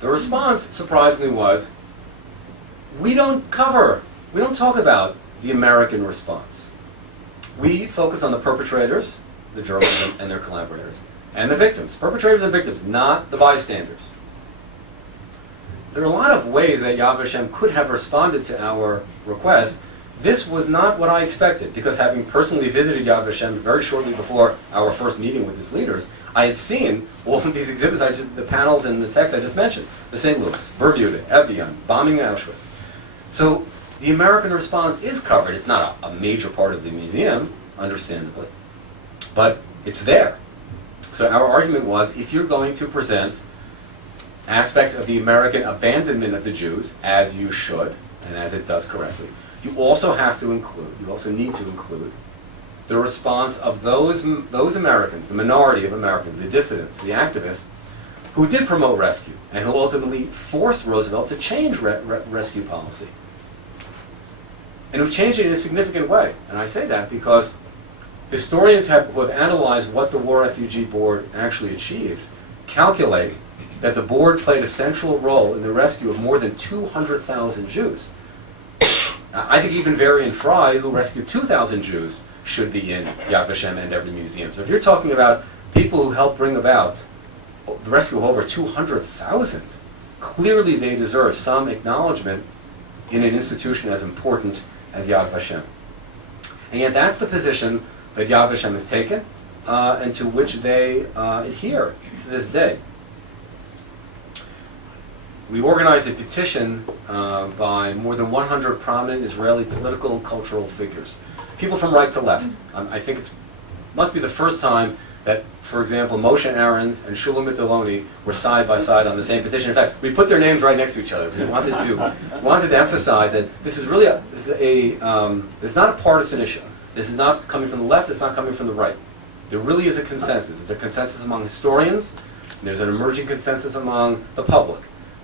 The response, surprisingly, was, we don't talk about the American response. We focus on the perpetrators, the Germans and their collaborators, and the victims. Perpetrators and victims, not the bystanders. There are a lot of ways that Yad Vashem could have responded to our request. This was not what I expected, because having personally visited Yad Vashem very shortly before our first meeting with its leaders, I had seen all of these exhibits, the panels and the text I just mentioned. The St. Louis, Bermuda, Evian, bombing Auschwitz. So the American response is covered. It's not a major part of the museum, understandably, but it's there. So our argument was, if you're going to present aspects of the American abandonment of the Jews, as you should, and as it does correctly, you also need to include the response of those Americans, the minority of Americans, the dissidents, the activists, who did promote rescue, and who ultimately forced Roosevelt to change rescue policy. And who changed it in a significant way. And I say that because historians who have analyzed what the War Refugee Board actually achieved calculate that the board played a central role in the rescue of more than 200,000 Jews. I think even Fray, who rescued 2,000 Jews, should be in Yad Vashem and every museum. So if you're talking about people who helped bring about the rescue of over 200,000, clearly they deserve some acknowledgement in an institution as important as Yad Vashem. And yet that's the position that Yad Vashem has taken, and to which they adhere to this day. We organized a petition by more than 100 prominent Israeli political and cultural figures, people from right to left. I think it must be the first time that, for example, Moshe Aarons and Shulamit Aloni were side by side on the same petition. In fact, we put their names right next to each other. We wanted to emphasize that this is really this is not a partisan issue. This is not coming from the left. It's not coming from the right. There really is a consensus. It's a consensus among historians. And there's an emerging consensus among the public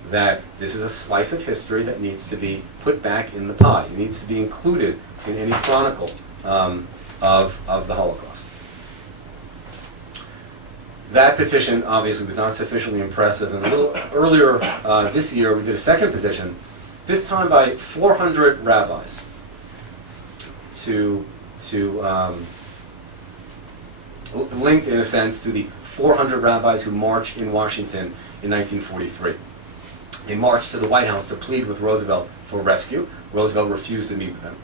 that this is a slice of history that needs to be put back in the pie. It needs to be included in any chronicle of the Holocaust. That petition obviously was not sufficiently impressive, and a little earlier this year we did a second petition, this time by 400 rabbis, linked in a sense to the 400 rabbis who marched in Washington in 1943. They marched to the White House to plead with Roosevelt for rescue. Roosevelt refused to meet with them.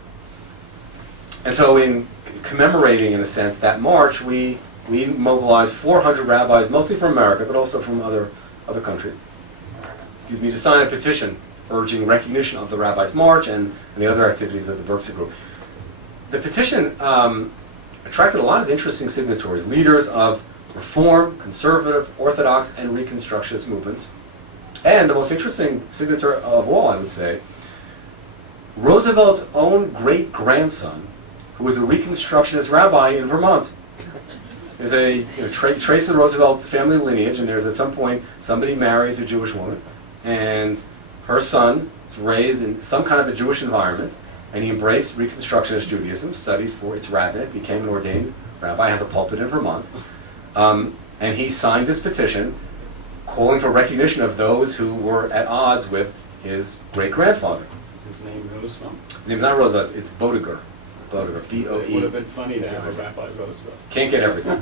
And so in commemorating, in a sense, that march, we mobilized 400 rabbis, mostly from America, but also from other countries, to sign a petition urging recognition of the rabbis' march and the other activities of the Bergson Group. The petition attracted a lot of interesting signatories, leaders of Reform, Conservative, Orthodox, and Reconstructionist movements. And the most interesting signatory of all, I would say, Roosevelt's own great-grandson, who was a Reconstructionist rabbi in Vermont. There's a trace of the Roosevelt family lineage, and there's at some point somebody marries a Jewish woman, and her son was raised in some kind of a Jewish environment, and he embraced Reconstructionist Judaism, studied for its rabbinate, became an ordained rabbi, has a pulpit in Vermont, and he signed this petition calling for recognition of those who were at odds with his great-grandfather. Is his name Roosevelt? His name's not Roosevelt, it's Boediger. B-O-E. It would have been funny to have a Rabbi Roosevelt. Can't get everything.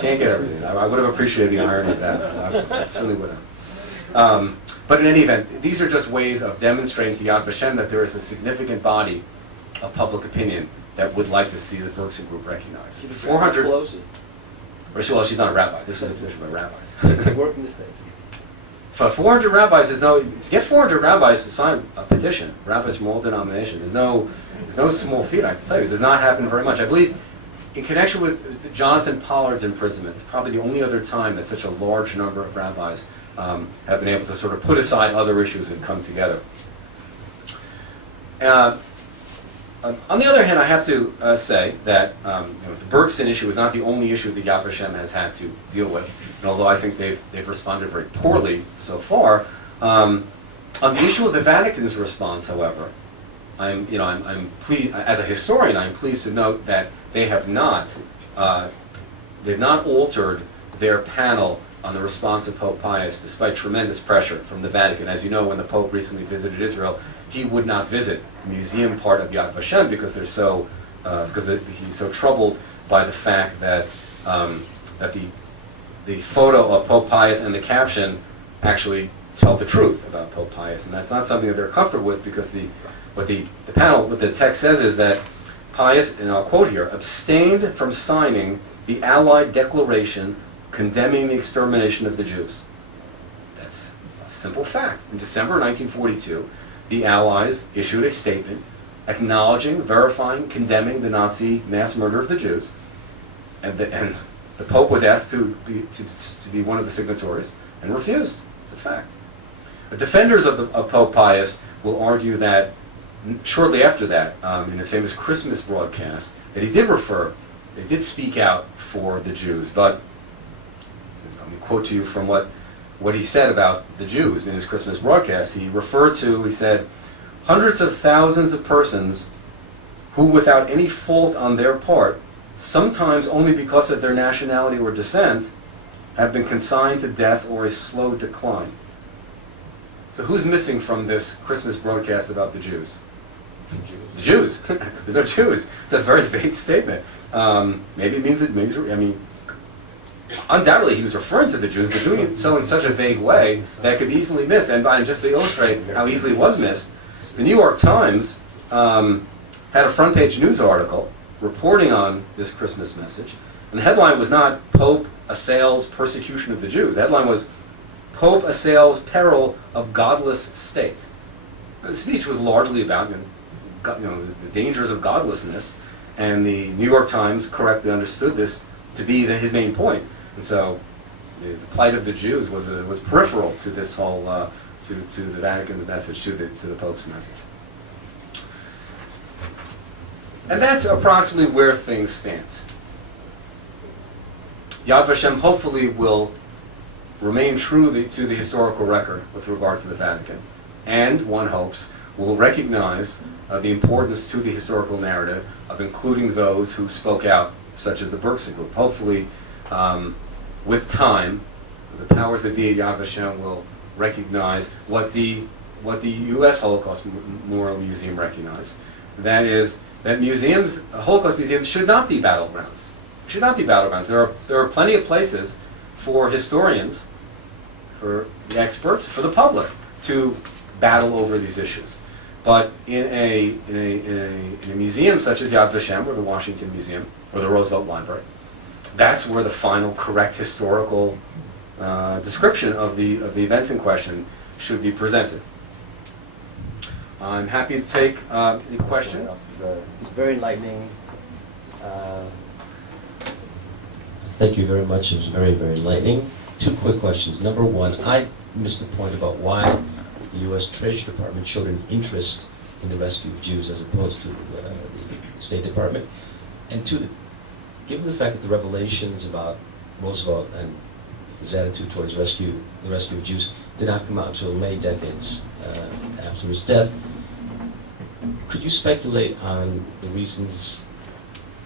Can't get everything. I would have appreciated the irony of that. I certainly would have. But in any event, these are just ways of demonstrating to Yad Vashem that there is a significant body of public opinion that would like to see the Bergson Group recognized. 400. Pelosi. Well, she's not a rabbi. This is a position by rabbis. They work in the States. For 400 rabbis, to get 400 rabbis to sign a petition, rabbis from all denominations, there's no small feat, I have to tell you. It does not happen very much. I believe in connection with Jonathan Pollard's imprisonment, it's probably the only other time that such a large number of rabbis have been able to sort of put aside other issues and come together. On the other hand, I have to say that the Bergson issue is not the only issue that Yad Vashem has had to deal with. And although I think they've responded very poorly so far, on the issue of the Vatican's response, however, I'm pleased as a historian. I'm pleased to note that they've not altered their panel on the response of Pope Pius, despite tremendous pressure from the Vatican. As you know, when the Pope recently visited Israel, he would not visit the museum part of Yad Vashem because he's so troubled by the fact that the photo of Pope Pius and the caption actually tell the truth about Pope Pius, and that's not something that they're comfortable with because what the text says is that Pius, and I'll quote here, abstained from signing the Allied declaration condemning the extermination of the Jews. That's a simple fact. In December 1942, the Allies issued a statement acknowledging, verifying, condemning the Nazi mass murder of the Jews, and the Pope was asked to be one of the signatories and refused. It's a fact. The defenders of Pope Pius will argue that shortly after that, in his famous Christmas broadcast, that he did speak out for the Jews, but let me quote to you from what he said about the Jews in his Christmas broadcast. He said, hundreds of thousands of persons who, without any fault on their part, sometimes only because of their nationality or descent, have been consigned to death or a slow decline. So who's missing from this Christmas broadcast about the Jews? The Jews. There's no Jews. It's a very vague statement. Maybe it means undoubtedly he was referring to the Jews, but doing it so in such a vague way that it could be easily missed. And just to illustrate how easily it was missed, the New York Times had a front page news article reporting on this Christmas message, And the headline was not Pope assails persecution of the Jews. The headline was Pope assails peril of godless state. The speech was largely about the dangers of godlessness, and the New York Times correctly understood this to be his main point. And so the plight of the Jews was peripheral to this whole to the Vatican's message, to the Pope's message. And that's approximately where things stand. Yad Vashem hopefully will remain true to the historical record with regards to the Vatican, and one hopes will recognize the importance to the historical narrative of including those who spoke out, such as the Bergson Group. Hopefully, with time, the powers that be at Yad Vashem will recognize what the U.S. Holocaust Memorial Museum recognized. That is, that museums, Holocaust museums, should not be battlegrounds. Should not be battlegrounds. There are plenty of places for historians, for the experts, for the public to battle over these issues. But in a museum such as Yad Vashem, or the Washington Museum, or the Roosevelt Library, that's where the final correct historical description of the events in question should be presented. I'm happy to take any questions. It's very enlightening. Thank you very much. It was very, very enlightening. Two quick questions. Number one, I missed the point about why the U.S. Treasury Department showed an interest in the rescue of Jews as opposed to the State Department. And two, given the fact that the revelations about Roosevelt and his attitude towards the rescue of Jews did not come out until many decades after his death, could you speculate on the reasons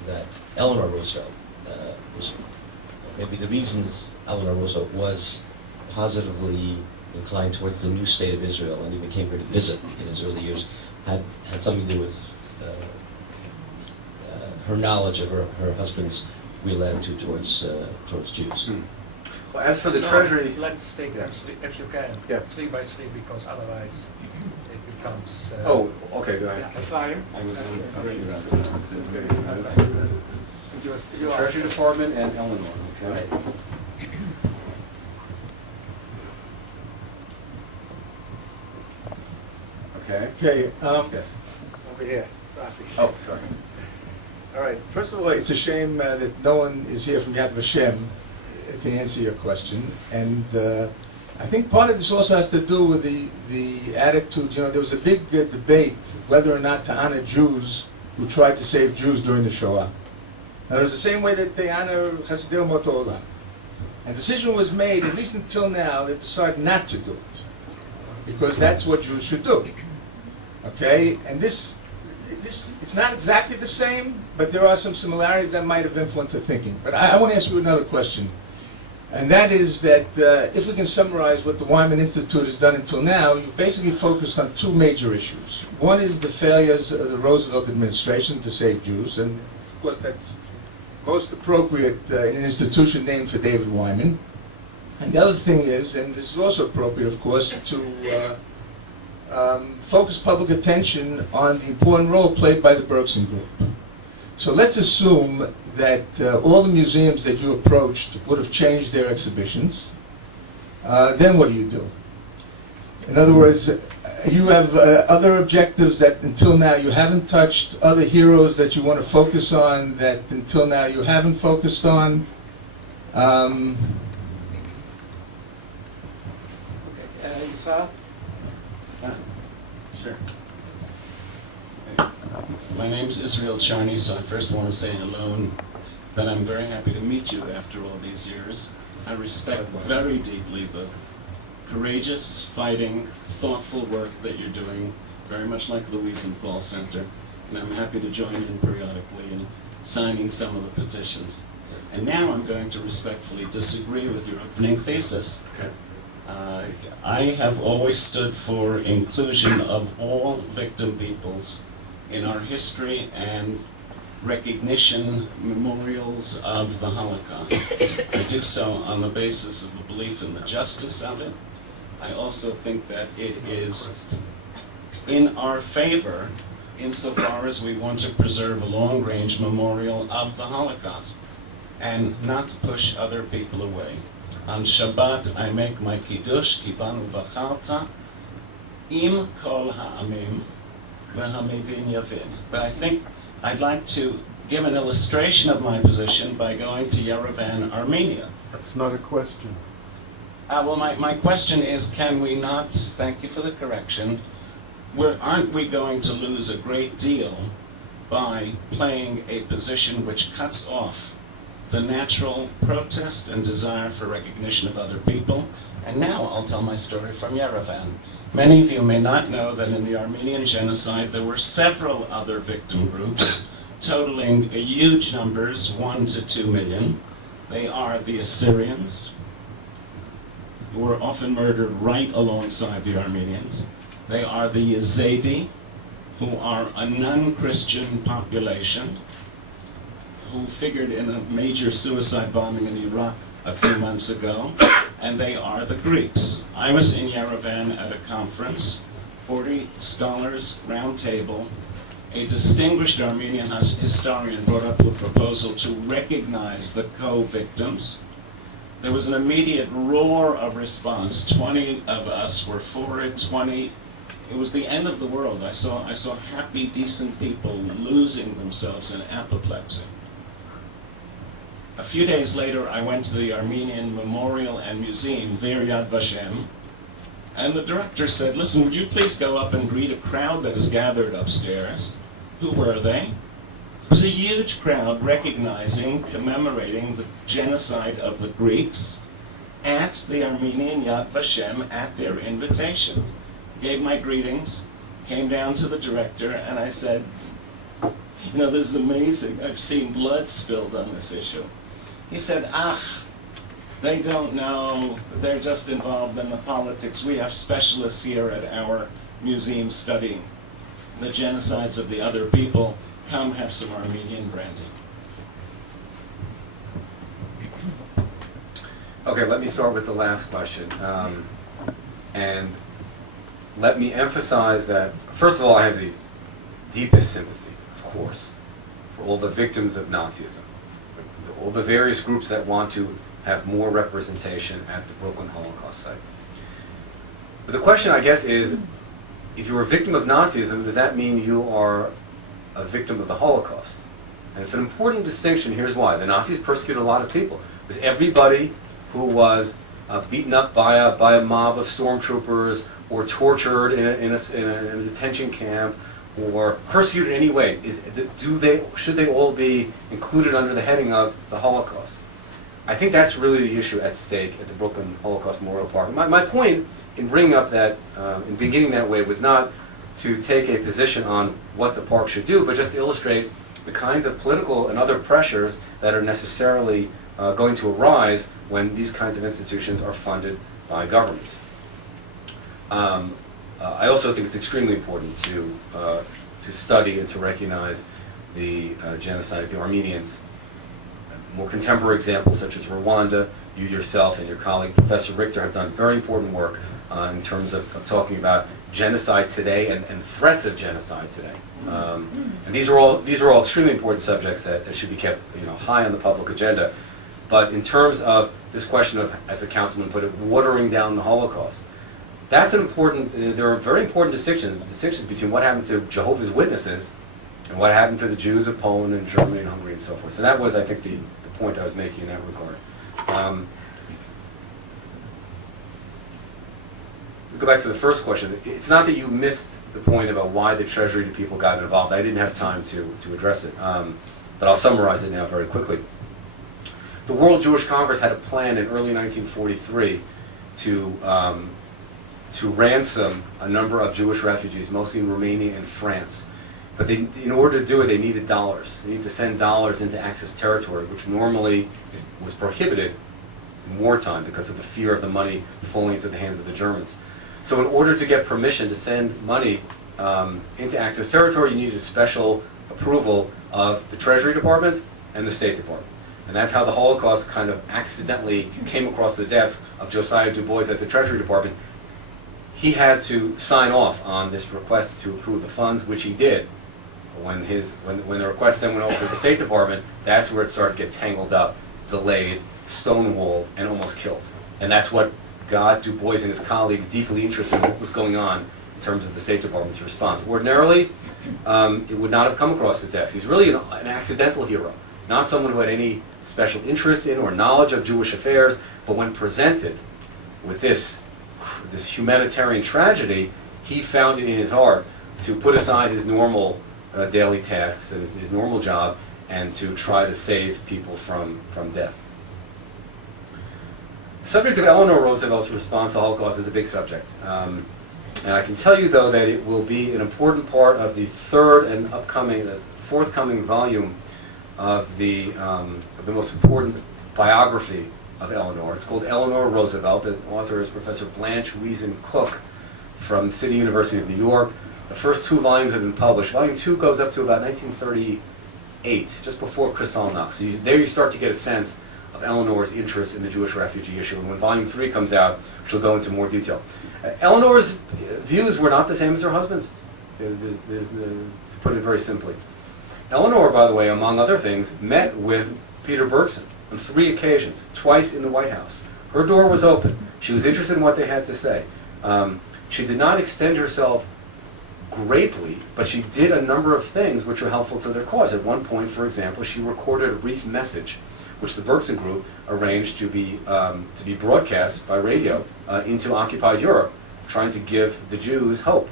that Eleanor Roosevelt was positively inclined towards the new state of Israel and even came here to visit in his early years, had something to do with her knowledge of her husband's real attitude towards Jews? Well, as for the Treasury... Let's take them, if you can, Yeah. 3 by 3, because otherwise it becomes... Oh, okay, go ahead. Fine. I was on the Okay, three. so that's the Treasury Department and Eleanor, okay? Okay. Okay, Yes. over here, Rafi. Oh, sorry. All right, first of all, it's a shame that no one is here from Yad Vashem to answer your question. And I think part of this also has to do with the attitude. You know, there was a big debate whether or not to honor Jews who tried to save Jews during the Shoah. Now, there's the same way that they honor Hasidei Umot Ha'olam. And the decision was made, at least until now, they decided not to do it, because that's what Jews should do. Okay, and this it's not exactly the same, but there are some similarities that might have influenced the thinking. But I want to ask you another question, and that is that if we can summarize what the Wyman Institute has done until now, you've basically focused on two major issues. One is the failures of the Roosevelt administration to save Jews, and of course that's most appropriate in an institution named for David Wyman. And the other thing is, and this is also appropriate, of course, to focus public attention on the important role played by the Bergson Group. So let's assume that all the museums that you approached would have changed their exhibitions. Then what do you do? In other words, you have other objectives that until now you haven't touched, other heroes that you want to focus on that until now you haven't focused on. Isa? Sure. My name's Israel Charney, so I first want to say alone that I'm very happy to meet you after all these years. I respect very deeply the courageous, fighting, thoughtful work that you're doing, very much like Louise and Fall Center, and I'm happy to join in periodically in signing some of the petitions. And now I'm going to respectfully disagree with your opening thesis. I have always stood for inclusion of all victim peoples in our history and recognition memorials of the Holocaust. I do so on the basis of the belief in the justice of it. I also think that it is in our favor insofar as we want to preserve a long-range memorial of the Holocaust. and not push other people away. On Shabbat, I make my kiddush, kibanu v'charta, im kol ha'amim, v'hamevin yavin. But I think I'd like to give an illustration of my position by going to Yerevan, Armenia. That's not a question. Well, my question is, can we not, thank you for the correction, aren't we going to lose a great deal by playing a position which cuts off the natural protest and desire for recognition of other people? And now I'll tell my story from Yerevan. Many of you may not know that in the Armenian genocide there were several other victim groups, totaling huge numbers, 1 to 2 million. They are the Assyrians, who were often murdered right alongside the Armenians. They are the Yazidi, who are a non-Christian population, who figured in a major suicide bombing in Iraq a few months ago, and they are the Greeks. I was in Yerevan at a conference, 40 scholars, round table. A distinguished Armenian historian brought up a proposal to recognize the co-victims. There was an immediate roar of response. 20 of us were for it, 20. It was the end of the world. I saw happy, decent people losing themselves in apoplexy. A few days later, I went to the Armenian Memorial and Museum, there Yad Vashem, and the director said, listen, would you please go up and greet a crowd that is gathered upstairs? Who were they? It was a huge crowd recognizing, commemorating the genocide of the Greeks at the Armenian Yad Vashem at their invitation. Gave my greetings, came down to the director, and I said, you know, this is amazing. I've seen blood spilled on this issue. He said, they don't know. They're just involved in the politics. We have specialists here at our museum studying the genocides of the other people. Come have some Armenian brandy. Okay, let me start with the last question. And let me emphasize that, first of all, I have the deepest sympathy, of course, for all the victims of Nazism, all the various groups that want to have more representation at the Brooklyn Holocaust site. But the question, I guess, is, if you're a victim of Nazism, does that mean you are a victim of the Holocaust? And it's an important distinction. Here's why. The Nazis persecuted a lot of people. It was everybody who was beaten up by a mob of stormtroopers, or tortured in a detention camp, or persecuted in any way. Should they all be included under the heading of the Holocaust? I think that's really the issue at stake at the Brooklyn Holocaust Memorial Park. My point in bringing up that, in beginning that way, was not to take a position on what the park should do, but just to illustrate the kinds of political and other pressures that are necessarily going to arise when these kinds of institutions are funded by governments. I also think it's extremely important to study and to recognize the genocide of the Armenians. More contemporary examples such as Rwanda, you yourself and your colleague Professor Richter have done very important work in terms of talking about genocide today and threats of genocide today. And these are all extremely important subjects that should be kept high on the public agenda. But in terms of this question of, as the councilman put it, watering down the Holocaust, that's an important. There are very important distinctions between what happened to Jehovah's Witnesses and what happened to the Jews of Poland and Germany and Hungary and so forth. So that was, I think, the point I was making in that regard. We'll go back to the first question. It's not that you missed the point about why the Treasury people got involved. I didn't have time to address it, but I'll summarize it now very quickly. The World Jewish Congress had a plan in early 1943 to ransom a number of Jewish refugees, mostly in Romania and France. But in order to do it, they needed dollars. They needed to send dollars into Axis territory, which normally was prohibited in wartime because of the fear of the money falling into the hands of the Germans. So in order to get permission to send money into Axis territory, you needed a special approval of the Treasury Department and the State Department. And that's how the Holocaust kind of accidentally came across the desk of Josiah Du Bois at the Treasury Department. He had to sign off on this request to approve the funds, which he did. when the request then went over to the State Department, that's where it started to get tangled up, delayed, stonewalled, and almost killed. And that's what got Du Bois and his colleagues deeply interested in what was going on in terms of the State Department's response. Ordinarily, it would not have come across his desk. He's really an accidental hero. He's not someone who had any special interest in or knowledge of Jewish affairs, but when presented with this humanitarian tragedy, he found it in his heart to put aside his normal daily tasks and his normal job and to try to save people from death. The subject of Eleanor Roosevelt's response to the Holocaust is a big subject. And I can tell you, though, that it will be an important part of the forthcoming volume of the most important biography of Eleanor. It's called Eleanor Roosevelt. The author is Professor Blanche Wiesen Cook from the City University of New York. The first 2 volumes have been published. Volume 2 goes up to about 1938, just before Kristallnacht. So there you start to get a sense of Eleanor's interest in the Jewish refugee issue. And when Volume 3 comes out, she'll go into more detail. Eleanor's views were not the same as her husband's, to put it very simply. Eleanor, by the way, among other things, met with Peter Bergson on 3 occasions, twice in the White House. Her door was open. She was interested in what they had to say. She did not extend herself greatly, but she did a number of things which were helpful to their cause. At one point, for example, she recorded a brief message which the Bergson Group arranged to be broadcast by radio into occupied Europe, trying to give the Jews hope.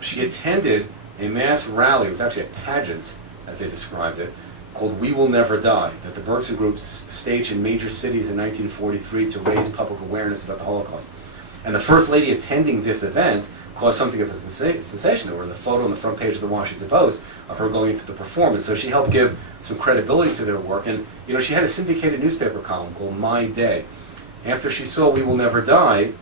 She attended a mass rally, it was actually a pageant, as they described it, called We Will Never Die, that the Bergson Group staged in major cities in 1943 to raise public awareness about the Holocaust. And the First Lady attending this event caused something of a sensation. There was a photo on the front page of the Washington Post of her going into the performance. So she helped give some credibility to their work. And she had a syndicated newspaper column called My Day. After she saw We Will Never Die,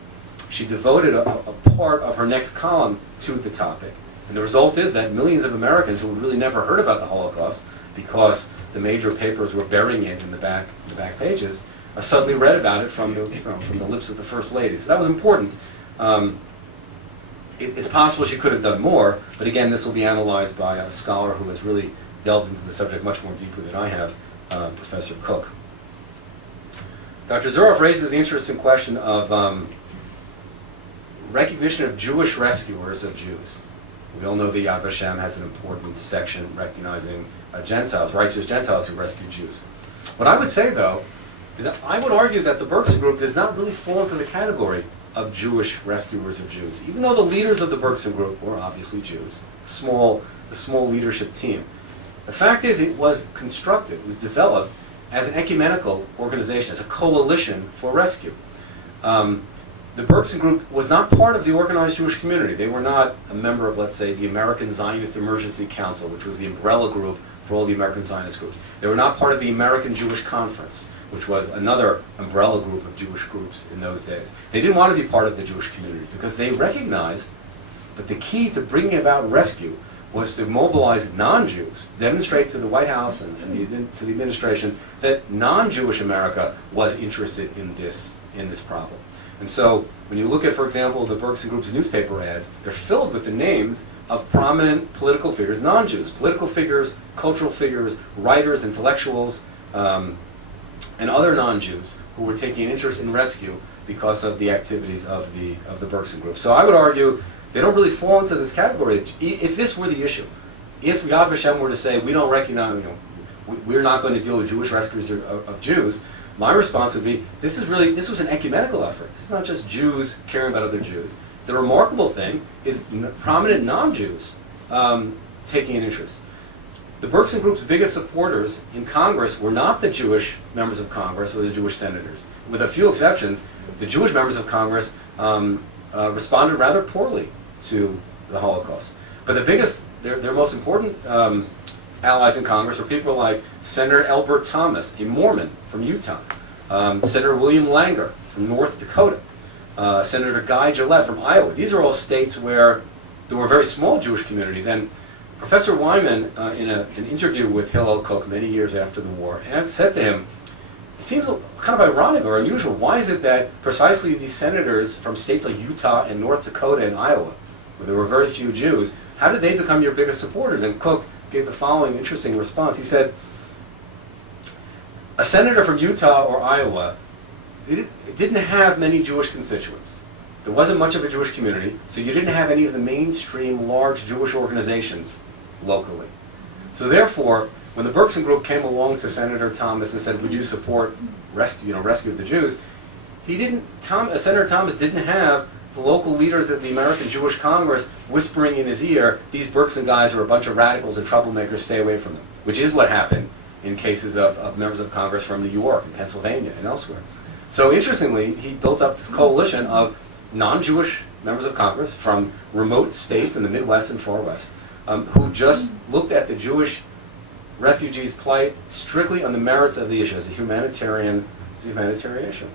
she devoted a part of her next column to the topic. And the result is that millions of Americans who had really never heard about the Holocaust, because the major papers were burying it in the back pages, suddenly read about it from the lips of the First Lady. So that was important. It's possible she could have done more, but again, this will be analyzed by a scholar who has really delved into the subject much more deeply than I have, Professor Cook. Dr. Zuroff raises the interesting question of recognition of Jewish rescuers of Jews. We all know the Yad Vashem has an important section recognizing Gentiles, righteous Gentiles who rescued Jews. What I would say, though, is that I would argue that the Bergson Group does not really fall into the category of Jewish rescuers of Jews, even though the leaders of the Bergson Group were obviously Jews, the small leadership team. The fact is, it was constructed, it was developed as an ecumenical organization, as a coalition for rescue. The Bergson Group was not part of the organized Jewish community. They were not a member of, let's say, the American Zionist Emergency Council, which was the umbrella group for all the American Zionist groups. They were not part of the American Jewish Conference, which was another umbrella group of Jewish groups in those days. They didn't want to be part of the Jewish community because they recognized that the key to bringing about rescue was to mobilize non-Jews, demonstrate to the White House and to the administration that non-Jewish America was interested in this problem. And so when you look at, for example, the Bergson Group's newspaper ads, they're filled with the names of prominent political figures, non-Jews, political figures, cultural figures, writers, intellectuals, and other non-Jews who were taking an interest in rescue because of the activities of the Bergson Group. So I would argue they don't really fall into this category. If this were the issue, if Yad Vashem were to say, we don't recognize, we're not going to deal with Jewish rescuers of Jews, my response would be, this was an ecumenical effort. This is not just Jews caring about other Jews. The remarkable thing is prominent non-Jews taking an interest. The Bergson Group's biggest supporters in Congress were not the Jewish members of Congress or the Jewish senators. With a few exceptions, the Jewish members of Congress responded rather poorly to the Holocaust. But the biggest, their most important allies in Congress were people like Senator Elbert Thomas, a Mormon from Utah, Senator William Langer from North Dakota, Senator Guy Gillette from Iowa. These are all states where there were very small Jewish communities. And Professor Wyman, in an interview with Hillel Koch many years after the war, said to him, it seems kind of ironic or unusual. Why is it that precisely these senators from states like Utah and North Dakota and Iowa where there were very few Jews, how did they become your biggest supporters? And Cook gave the following interesting response. He said, a senator from Utah or Iowa didn't have many Jewish constituents. There wasn't much of a Jewish community, so you didn't have any of the mainstream large Jewish organizations locally. So therefore, when the Bergson Group came along to Senator Thomas and said, would you support rescue of the Jews, Senator Thomas didn't have the local leaders of the American Jewish Congress whispering in his ear, these Bergson guys are a bunch of radicals and troublemakers, stay away from them, which is what happened in cases of members of Congress from New York and Pennsylvania and elsewhere. So interestingly, he built up this coalition of non-Jewish members of Congress from remote states in the Midwest and Far West, who just looked at the Jewish refugees' plight strictly on the merits of the issue as a humanitarian issue.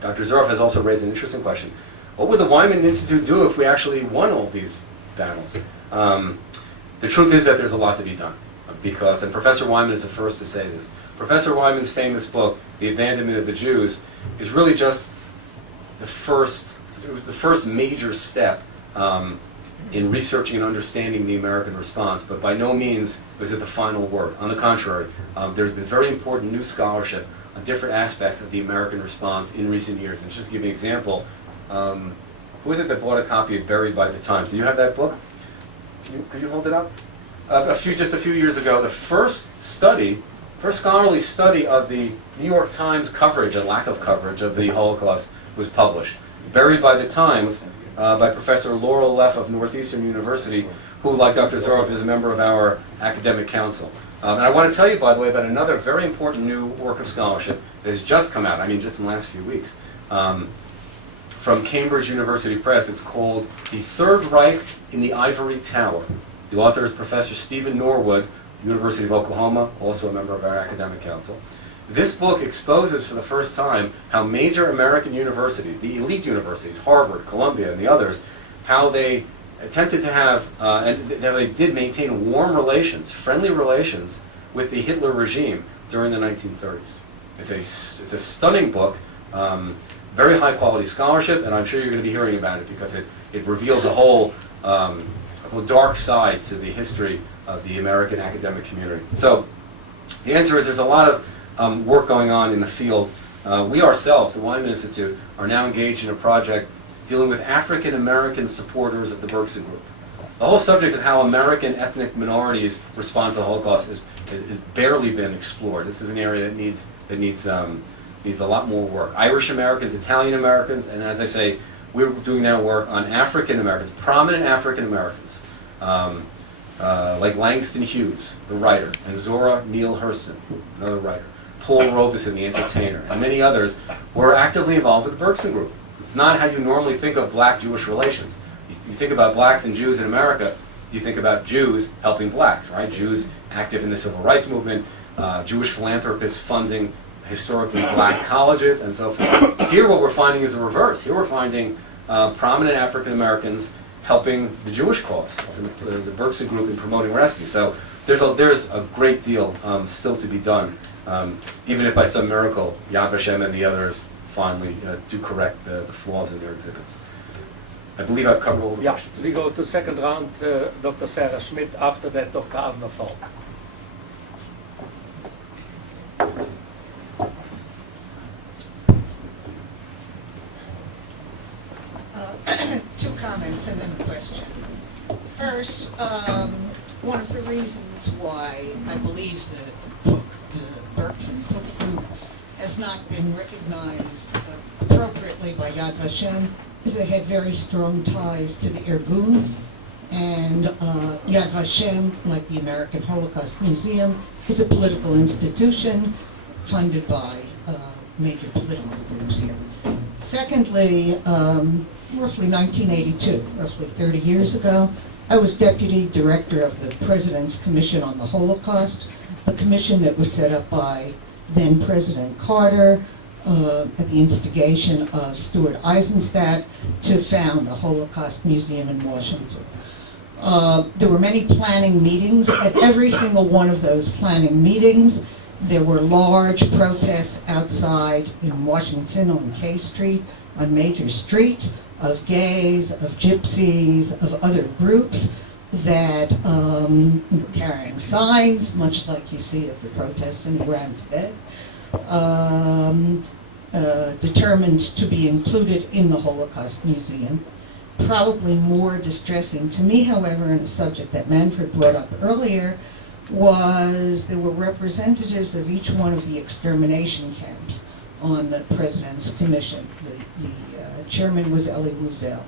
Dr. Zuroff has also raised an interesting question. What would the Wyman Institute do if we actually won all these battles? The truth is that there's a lot to be done. And Professor Wyman is the first to say this. Professor Wyman's famous book, The Abandonment of the Jews, is really just the first major step in researching and understanding the American response, but by no means was it the final word. On the contrary, there's been very important new scholarship on different aspects of the American response in recent years. And just to give you an example, who is it that bought a copy of Buried by the Times? Do you have that book? Could you hold it up? Just a few years ago, the first scholarly study of the New York Times coverage and lack of coverage of the Holocaust was published. Buried by the Times by Professor Laurel Leff of Northeastern University, who, like Dr. Zuroff, is a member of our academic council. And I want to tell you, by the way, about another very important new work of scholarship that has just come out, just in the last few weeks, from Cambridge University Press. It's called The Third Reich in the Ivory Tower. The author is Professor Stephen Norwood, University of Oklahoma, also a member of our academic council. This book exposes for the first time how major American universities, the elite universities, Harvard, Columbia, and the others, how they attempted to have, and they did maintain warm relations, friendly relations with the Hitler regime during the 1930s. It's a stunning book, very high quality scholarship, and I'm sure you're going to be hearing about it because it reveals a whole dark side to the history of the American academic community. So the answer is there's a lot of work going on in the field. We ourselves, the Wyman Institute, are now engaged in a project dealing with African American supporters of the Bergson Group. The whole subject of how American ethnic minorities respond to the Holocaust has barely been explored. This is an area that needs a lot more work. Irish Americans, Italian Americans, and as I say, we're doing now work on African Americans, prominent African Americans, like Langston Hughes, the writer, and Zora Neale Hurston, another writer, Paul Robeson, the entertainer, and many others who are actively involved with the Bergson Group. It's not how you normally think of black-Jewish relations. You think about blacks and Jews in America, you think about Jews helping blacks, right? Jews active in the civil rights movement, Jewish philanthropists funding historically black colleges, and so forth. Here what we're finding is the reverse. Here we're finding prominent African Americans helping the Jewish cause, the Bergson Group in promoting rescue. So there's a great deal still to be done, even if by some miracle Yad Vashem and the others finally do correct the flaws in their exhibits. I believe I've covered all the questions. We go to second round, Dr. Sarah Schmidt, after that Dr. Avner Falk. Two comments and then a question. First, one of the reasons why I believe the Bergson Group has not been recognized appropriately by Yad Vashem is they had very strong ties to the Irgun, and Yad Vashem, like the American Holocaust Museum, is a political institution funded by major political groups here. Secondly, roughly 1982, roughly 30 years ago, I was deputy director of the President's Commission on the Holocaust, a commission that was set up by then President Carter at the instigation of Stuart Eisenstadt to found the Holocaust Museum in Washington. There were many planning meetings. At every single one of those planning meetings, there were large protests outside in Washington on K Street, on Major Street, of gays, of gypsies, of other groups that were carrying signs, much like you see of the protests in Iran today, determined to be included in the Holocaust Museum. Probably more distressing to me, however, and a subject that Manfred brought up earlier, was there were representatives of each one of the extermination camps on the President's Commission. The chairman was Elie Wiesel.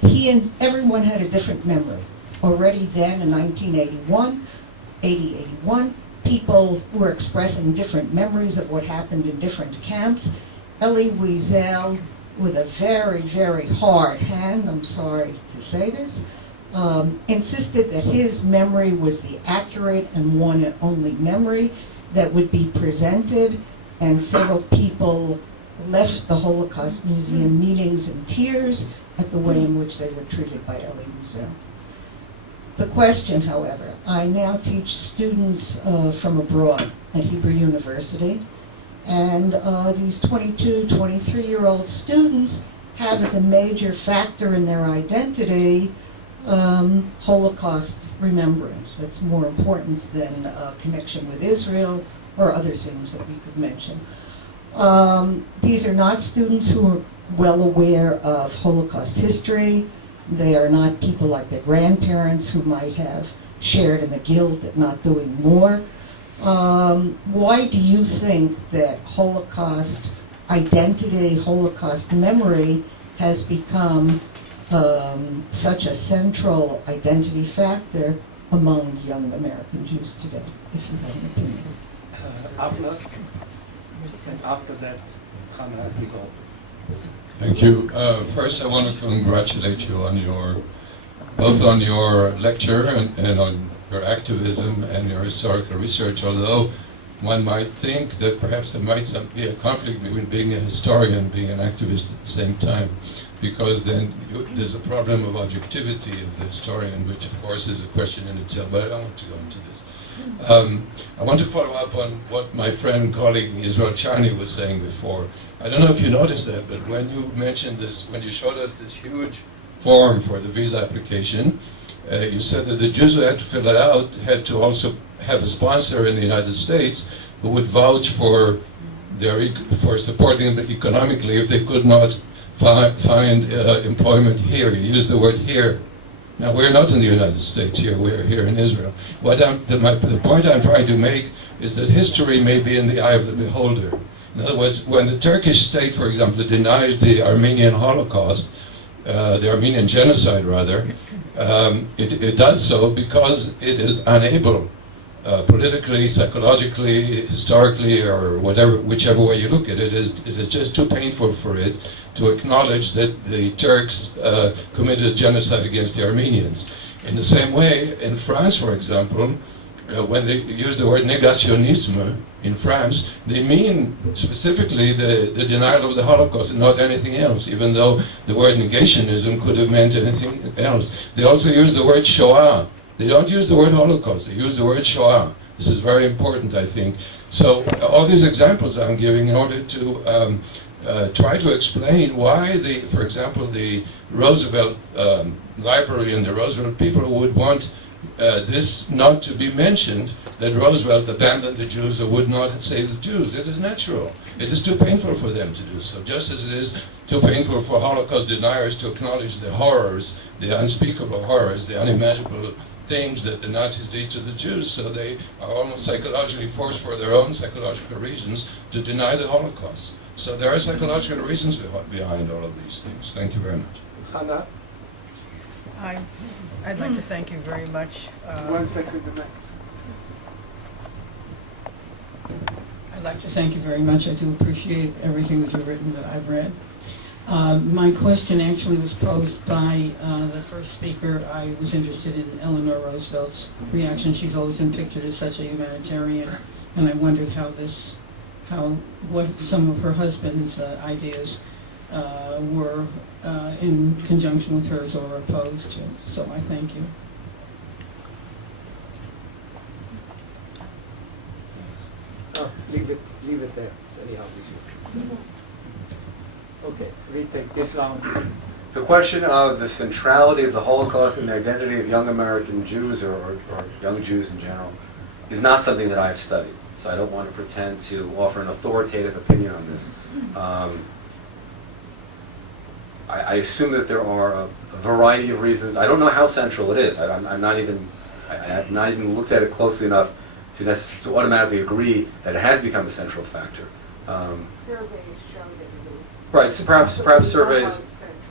He and everyone had a different memory. Already then in 1981, 81, people were expressing different memories of what happened in different camps. Elie Wiesel, with a very, very hard hand, I'm sorry to say this, insisted that his memory was the accurate and one and only memory that would be presented, and several people left the Holocaust Museum meetings in tears at the way in which they were treated by Elie Wiesel. The question, however, I now teach students from abroad at Hebrew University, and these 22, 23-year-old students have as a major factor in their identity Holocaust remembrance. That's more important than connection with Israel or other things that we could mention. These are not students who are well aware of Holocaust history. They are not people like their grandparents who might have shared in the guilt at not doing more. Why do you think that Holocaust identity, Holocaust memory has become such a central identity factor among young American Jews today, if you have an opinion? After that, Hannah, you go. Thank you. First, I want to congratulate you on both on your lecture and on your activism and your historical research, although one might think that perhaps there might be a conflict between being a historian and being an activist at the same time, because then there's a problem of objectivity of the historian, which of course is a question in itself, but I don't want to go into this. I want to follow up on what my friend and colleague Israel Charny was saying before. I don't know if you noticed that, but when you mentioned this, when you showed us this huge form for the visa application, you said that the Jews who had to fill it out had to also have a sponsor in the United States who would vouch for supporting them economically if they could not find employment here. You used the word here. Now, we're not in the United States here, we're here in Israel. The point I'm trying to make is that history may be in the eye of the beholder. In other words, when the Turkish state, for example, denies the Armenian Holocaust, the Armenian genocide rather, it does so because it is unable, politically, psychologically, historically, or whichever way you look at it, it is just too painful for it to acknowledge that the Turks committed a genocide against the Armenians. In the same way, in France, for example, when they use the word négationnisme in France, they mean specifically the denial of the Holocaust and not anything else, even though the word negationism could have meant anything else. They also use the word Shoah. They don't use the word Holocaust, they use the word Shoah. This is very important, I think. So all these examples I'm giving in order to try to explain why, for example, the Roosevelt Library and the Roosevelt people would want this not to be mentioned, that Roosevelt abandoned the Jews or would not save the Jews. It is natural. It is too painful for them to do so, just as it is too painful for Holocaust deniers to acknowledge the horrors, the unspeakable horrors, the unimaginable things that the Nazis did to the Jews, so they are almost psychologically forced for their own psychological reasons to deny the Holocaust. So there are psychological reasons behind all of these things. Thank you very much. Hannah? I'd like to thank you very much. 1 second, the next. I'd like to thank you very much. I do appreciate everything that you've written that I've read. My question actually was posed by the first speaker. I was interested in Eleanor Roosevelt's reaction. She's always been pictured as such a humanitarian, and I wondered what some of her husband's ideas were in conjunction with hers or opposed to. So I thank you. Oh, leave it there. It's anyhow easier. Okay, we take this round. The question of the centrality of the Holocaust and the identity of young American Jews or young Jews in general is not something that I've studied. So I don't want to pretend to offer an authoritative opinion on this. I assume that there are a variety of reasons. I don't know how central it is. I have not even looked at it closely enough to automatically agree that it has become a central factor. Surveys show that it is. Right. So perhaps surveys.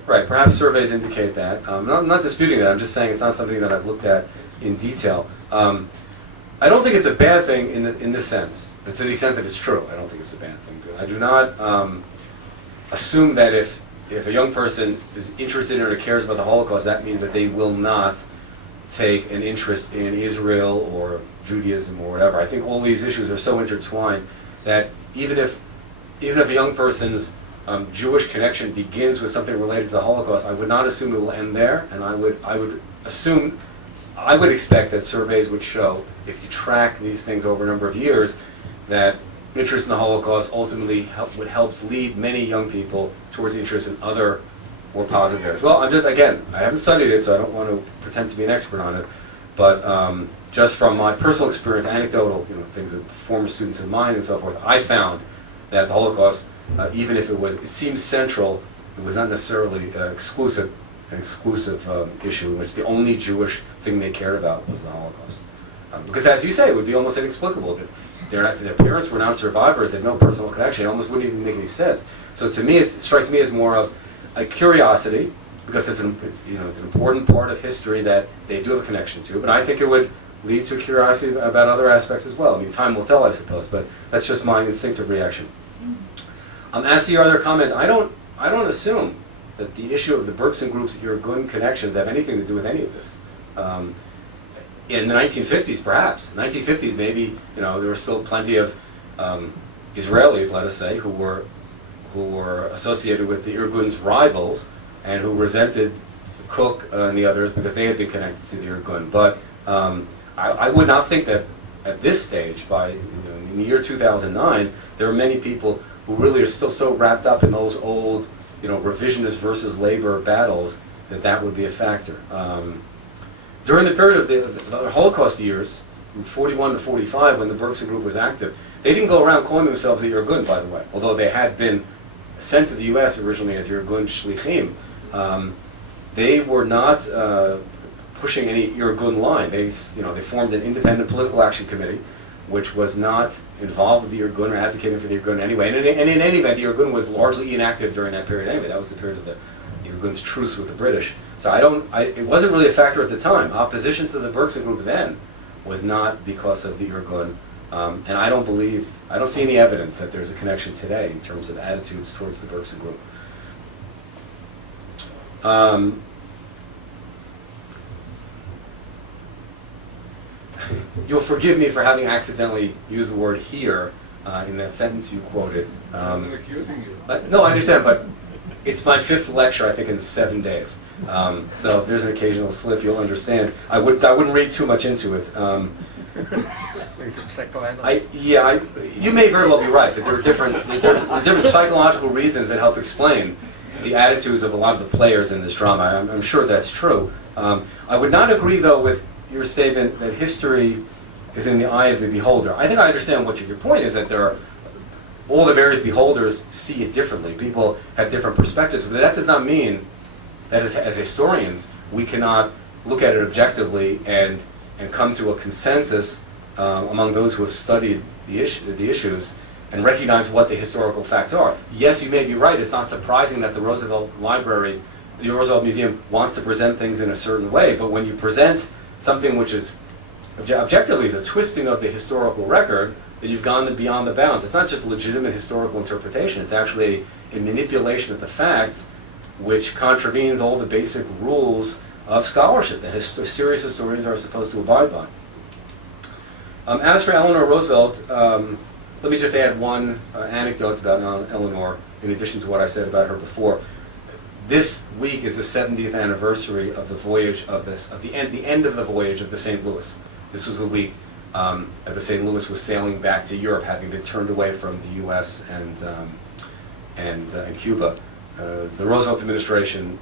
Right. Perhaps surveys indicate that. I'm not disputing that. I'm just saying it's not something that I've looked at in detail. I don't think it's a bad thing in this sense. But to the extent that it's true, I don't think it's a bad thing. I do not assume that if a young person is interested in or cares about the Holocaust, that means that they will not take an interest in Israel or Judaism or whatever. I think all these issues are so intertwined that even if a young person's Jewish connection begins with something related to the Holocaust, I would not assume it will end there, and I would expect that surveys would show, if you track these things over a number of years, that interest in the Holocaust ultimately would help lead many young people towards interest in other more positive areas. Well, I haven't studied it, so I don't want to pretend to be an expert on it, but just from my personal experience, anecdotal, things of former students of mine and so forth, I found that the Holocaust, even if it seems central, it was not necessarily an exclusive issue in which the only Jewish thing they cared about was the Holocaust. Because as you say, it would be almost inexplicable that their parents were not survivors, they had no personal connection, it almost wouldn't even make any sense. So to me, it strikes me as more of a curiosity, because it's an important part of history that they do have a connection to, but I think it would lead to curiosity about other aspects as well. I mean, time will tell, I suppose, but that's just my instinctive reaction. As to your other comment, I don't assume that the issue of the Bergson Group's Irgun connections have anything to do with any of this. In the 1950s, perhaps. 1950s, maybe, there were still plenty of Israelis, let us say, who were associated with the Irgun's rivals and who resented Cook and the others because they had been connected to the Irgun. But I would not think that at this stage, in the year 2009, there are many people who really are still so wrapped up in those old, revisionist versus labor battles that would be a factor. During the period of the Holocaust years, from 41 to 45, when the Bergson Group was active, they didn't go around calling themselves the Irgun, by the way, although they had been sent to the U.S. originally as Irgun Shlichim. They were not pushing any Irgun line. They formed an independent political action committee, which was not involved with the Irgun or advocating for the Irgun anyway. And in any event, the Irgun was largely inactive during that period anyway. That was the period of the Irgun's truce with the British. So it wasn't really a factor at the time. Opposition to the Bergson Group then was not because of the Irgun. And I don't see any evidence that there's a connection today in terms of attitudes towards the Bergson Group. You'll forgive me for having accidentally used the word "here" in that sentence you quoted. I wasn't accusing you. No, I understand, but it's my 5th lecture, I think, in 7 days. So if there's an occasional slip, you'll understand. I wouldn't read too much into it. You may very well be right that there are different psychological reasons that help explain the attitudes of a lot of the players in this drama. I'm sure that's true. I would not agree, though, with your statement that history is in the eye of the beholder. I think I understand what your point is, that all the various beholders see it differently. People have different perspectives, but that does not mean that as historians we cannot look at it objectively and come to a consensus among those who have studied the issues and recognize what the historical facts are. Yes, you may be right. It's not surprising that the Roosevelt Library, the Roosevelt Museum, wants to present things in a certain way, but when you present something which is objectively is a twisting of the historical record, then you've gone beyond the bounds. It's not just legitimate historical interpretation, it's actually a manipulation of the facts which contravenes all the basic rules of scholarship that serious historians are supposed to abide by. As for Eleanor Roosevelt, let me just add one anecdote about Eleanor, in addition to what I said about her before. This week is the 70th anniversary of the voyage of the end of the voyage of the St. Louis. This was the week that the St. Louis was sailing back to Europe, having been turned away from the U.S. and Cuba. the Roosevelt administration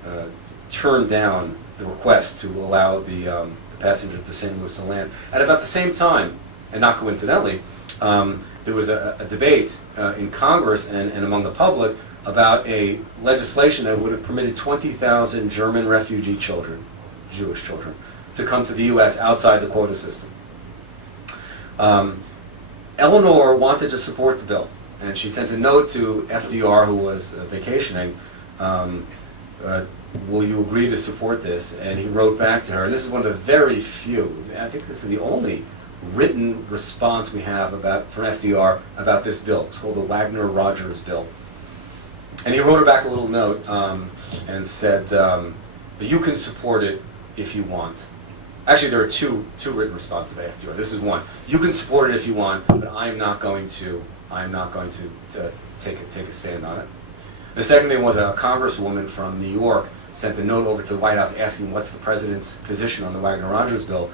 turned down the request to allow the passengers to St. Louis to land. At about the same time, and not coincidentally, there was a debate in Congress and among the public about a legislation that would have permitted 20,000 German refugee children, Jewish children, to come to the U.S. outside the quota system. Eleanor wanted to support the bill, and she sent a note to FDR, who was vacationing, will you agree to support this? And he wrote back to her, and this is one of the very few, I think this is the only written response we have from FDR about this bill. It's called the Wagner-Rogers bill. And he wrote her back a little note and said, you can support it if you want. Actually, there are two written responses by FDR. This is one. You can support it if you want, but I'm not going to take a stand on it. The second thing was a congresswoman from New York sent a note over to the White House asking what's the president's position on the Wagner-Rogers bill.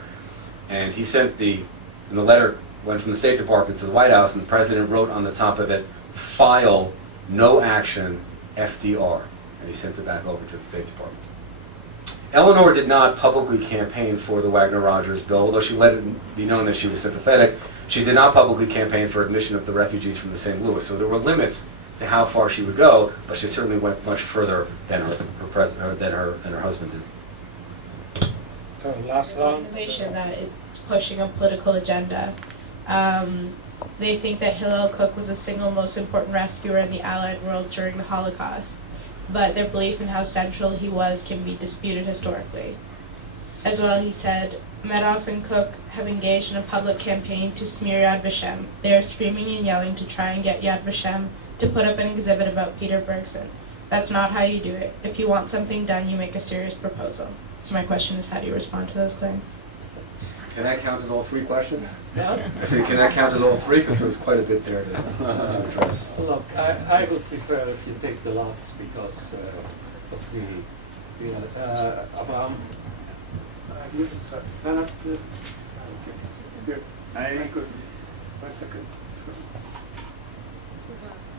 And he sent the letter went from the State Department to the White House, and the president wrote on the top of it, file no action, FDR. And he sent it back over to the State Department. Eleanor did not publicly campaign for the Wagner-Rogers bill, although she let it be known that she was sympathetic. She did not publicly campaign for admission of the refugees from the St. Louis. So there were limits to how far she would go, but she certainly went much further than her husband did. Last round. Organization that it's pushing a political agenda. They think that Hillel Koch was the single most important rescuer in the Allied world during the Holocaust, but their belief in how central he was can be disputed historically. As well, he said, Medoff and Koch have engaged in a public campaign to smear Yad Vashem. They are screaming and yelling to try and get Yad Vashem to put up an exhibit about Peter Bergson. That's not how you do it. If you want something done, you make a serious proposal. So my question is, how do you respond to those claims? Can that count as all three questions? Yeah. I said, can that count as all three? Because there was quite a bit there to address. Look, I would prefer if you take the last because of the, Abraham. You just start. No. Good. I could. 1 second.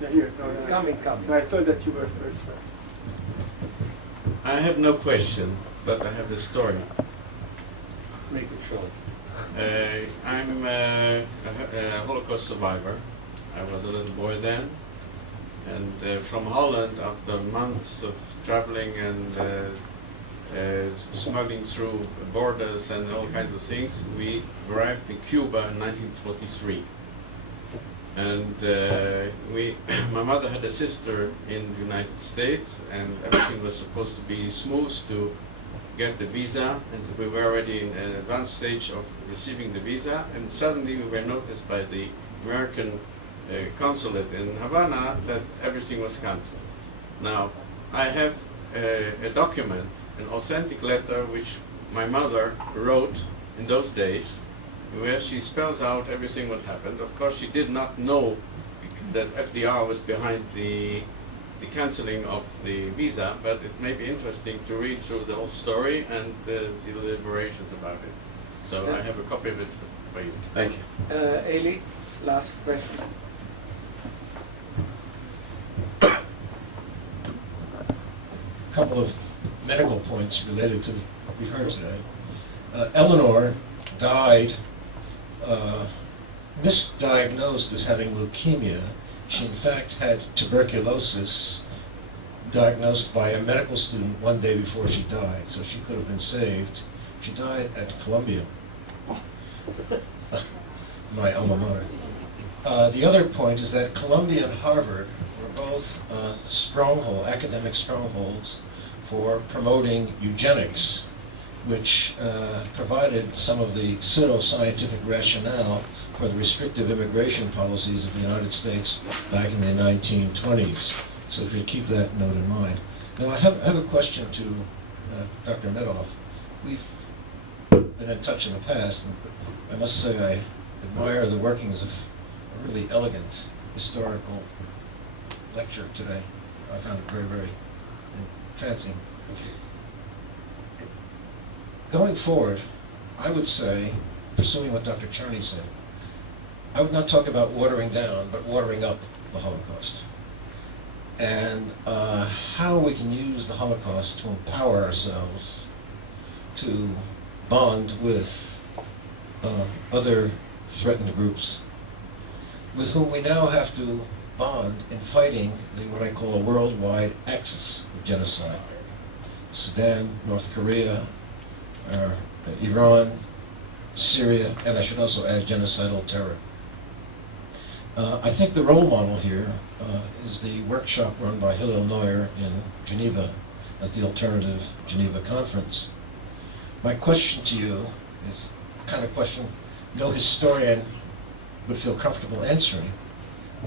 Yeah, here. No, It's coming. No, I thought that you were first. I have no question, but I have a story. Make it short. I'm a Holocaust survivor. I was a little boy then, and from Holland, after months of traveling and smuggling through borders and all kinds of things, we arrived in Cuba in 1943. And my mother had a sister in the United States, and everything was supposed to be smooth to get the visa, and we were already in an advanced stage of receiving the visa, and suddenly we were noticed by the American consulate in Havana that everything was cancelled. Now, I have a document, an authentic letter which my mother wrote in those days, where she spells out everything what happened. Of course, she did not know that FDR was behind the cancelling of the visa, but it may be interesting to read through the whole story and the deliberations about it. So I have a copy of it for you. Thank you. Eli, last question. A couple of medical points related to what we've heard today. Eleanor died misdiagnosed as having leukemia. She in fact had tuberculosis diagnosed by a medical student one day before she died, so she could have been saved. She died at Columbia, my alma mater. The other point is that Columbia and Harvard were both academic strongholds for promoting eugenics, which provided some of the pseudo-scientific rationale for the restrictive immigration policies of the United States back in the 1920s. So we should keep that note in mind. Now I have a question to Dr. Medoff. We've been in touch in the past, and I must say I admire the workings of a really elegant historical lecture today. I found it very, very entrancing. Going forward, I would say, pursuing what Dr. Charney said, I would not talk about watering down, but watering up the Holocaust. and how we can use the Holocaust to empower ourselves to bond with other threatened groups with whom we now have to bond in fighting what I call a worldwide axis of genocide. Sudan, North Korea, Iran, Syria, and I should also add genocidal terror. I think the role model here is the workshop run by Hillel Neuer in Geneva as the Alternative Geneva Conference. My question to you is the kind of question no historian would feel comfortable answering.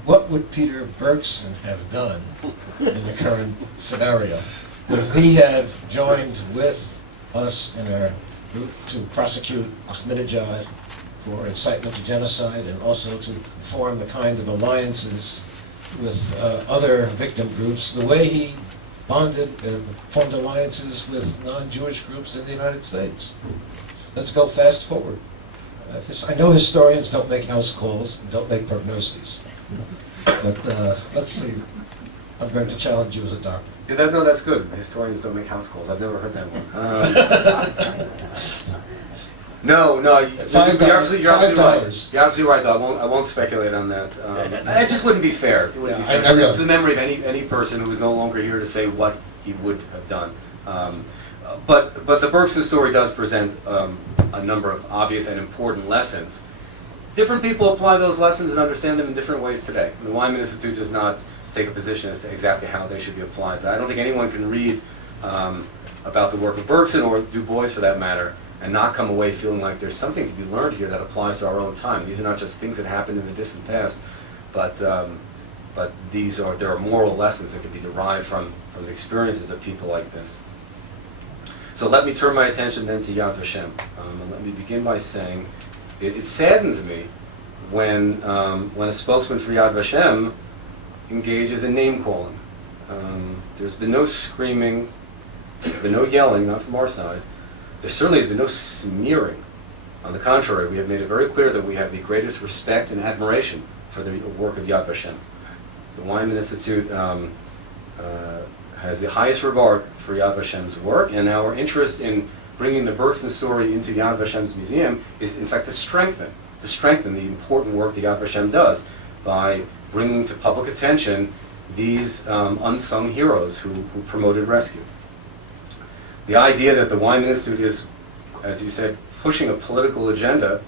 What would Peter Bergson have done in the current scenario? Would he have joined with us in our group to prosecute Ahmadinejad for incitement to genocide and also to form the kind of alliances with other victim groups, the way he formed alliances with non-Jewish groups in the United States? Let's go fast forward. I know historians don't make house calls and don't make prognoses, but let's see. I'm going to challenge you as a doctor. Yeah, no, that's good. Historians don't make house calls. I've never heard that one. No, you're absolutely right. You're absolutely right, though. I won't speculate on that. It just wouldn't be fair. It wouldn't be fair. It's the memory of any person who is no longer here to say what he would have done. But the Bergson story does present a number of obvious and important lessons. Different people apply those lessons and understand them in different ways today. The Wyman Institute does not take a position as to exactly how they should be applied, but I don't think anyone can read about the work of Bergson or Du Bois for that matter and not come away feeling like there's something to be learned here that applies to our own time. These are not just things that happened in the distant past, but there are moral lessons that can be derived from the experiences of people like this. So let me turn my attention then to Yad Vashem. And let me begin by saying it saddens me when a spokesman for Yad Vashem engages in name-calling. There's been no screaming, there's been no yelling, not from our side. There certainly has been no smearing. On the contrary, we have made it very clear that we have the greatest respect and admiration for the work of Yad Vashem. The Wyman Institute has the highest regard for Yad Vashem's work, and our interest in bringing the Bergson story into Yad Vashem's museum is, in fact, to strengthen the important work that Yad Vashem does by bringing to public attention these unsung heroes who promoted rescue. The idea that the Wyman Institute is, as you said, pushing a political agenda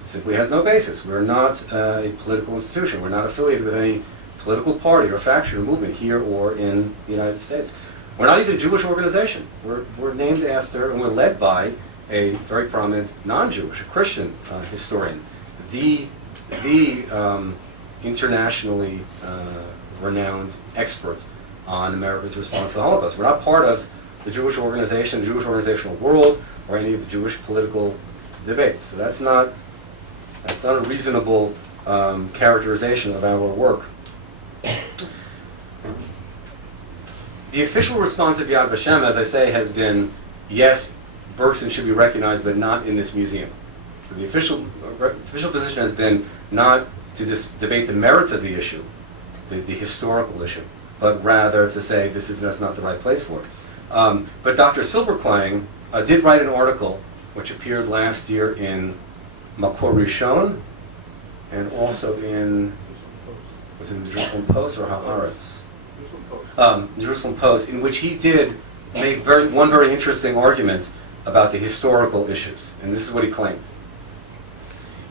simply has no basis. We're not a political institution. We're not affiliated with any political party or faction or movement here or in the United States. We're not even a Jewish organization. We're named after and we're led by a very prominent non-Jewish, a Christian historian, the internationally renowned expert on America's response to the Holocaust. We're not part of the Jewish organization, the Jewish organizational world, or any of the Jewish political debates. So that's not a reasonable characterization of our work. The official response of Yad Vashem, as I say, has been, yes, Bergson should be recognized, but not in this museum. So the official position has been not to just debate the merits of the issue, the historical issue, but rather to say that's not the right place for it. But Dr. Silberklang did write an article which appeared last year in Makor Rishon and also was it in the Jerusalem Post or Haaretz? Jerusalem Post, in which he did make one very interesting argument about the historical issues. And this is what he claimed.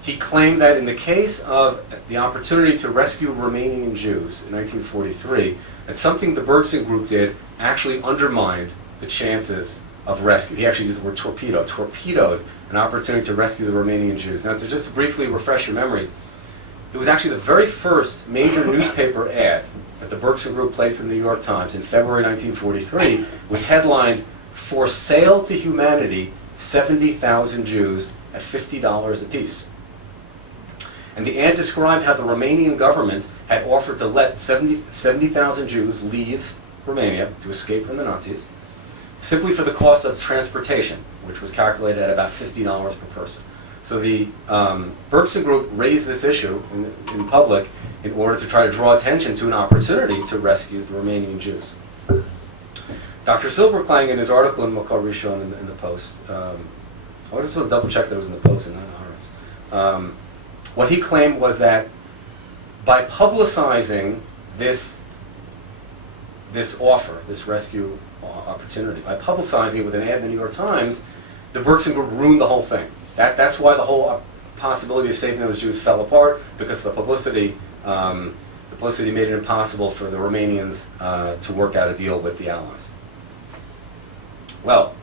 He claimed that in the case of the opportunity to rescue Romanian Jews in 1943, that something the Bergson Group did actually undermined the chances of rescue. He actually used the word torpedoed an opportunity to rescue the Romanian Jews. Now, to just briefly refresh your memory, it was actually the very first major newspaper ad that the Bergson Group placed in the New York Times in February 1943 was headlined, "For Sale to Humanity, 70,000 Jews at $50 apiece." And the ad described how the Romanian government had offered to let 70,000 Jews leave Romania to escape from the Nazis, simply for the cost of transportation, which was calculated at about $50 per person. So the Bergson Group raised this issue in public in order to try to draw attention to an opportunity to rescue the Romanian Jews. Dr. Silberklang, in his article in Makor Rishon in the Post, I just want to double check that it was in the Post and not ours. What he claimed was that by publicizing this offer, this rescue opportunity, by publicizing it with an ad in the New York Times, the Bergson Group ruined the whole thing. That's why the whole possibility of saving those Jews fell apart, because the publicity made it impossible for the Romanians to work out a deal with the Allies. Well,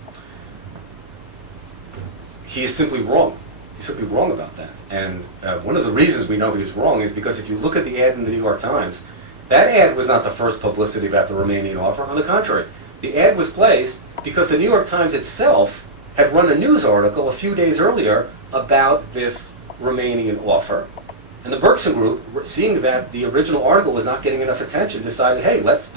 he is simply wrong. He's simply wrong about that. And one of the reasons we know he was wrong is because if you look at the ad in the New York Times, that ad was not the first publicity about the Romanian offer. On the contrary, the ad was placed because the New York Times itself had run a news article a few days earlier about this Romanian offer. And the Bergson Group, seeing that the original article was not getting enough attention, decided, hey, let's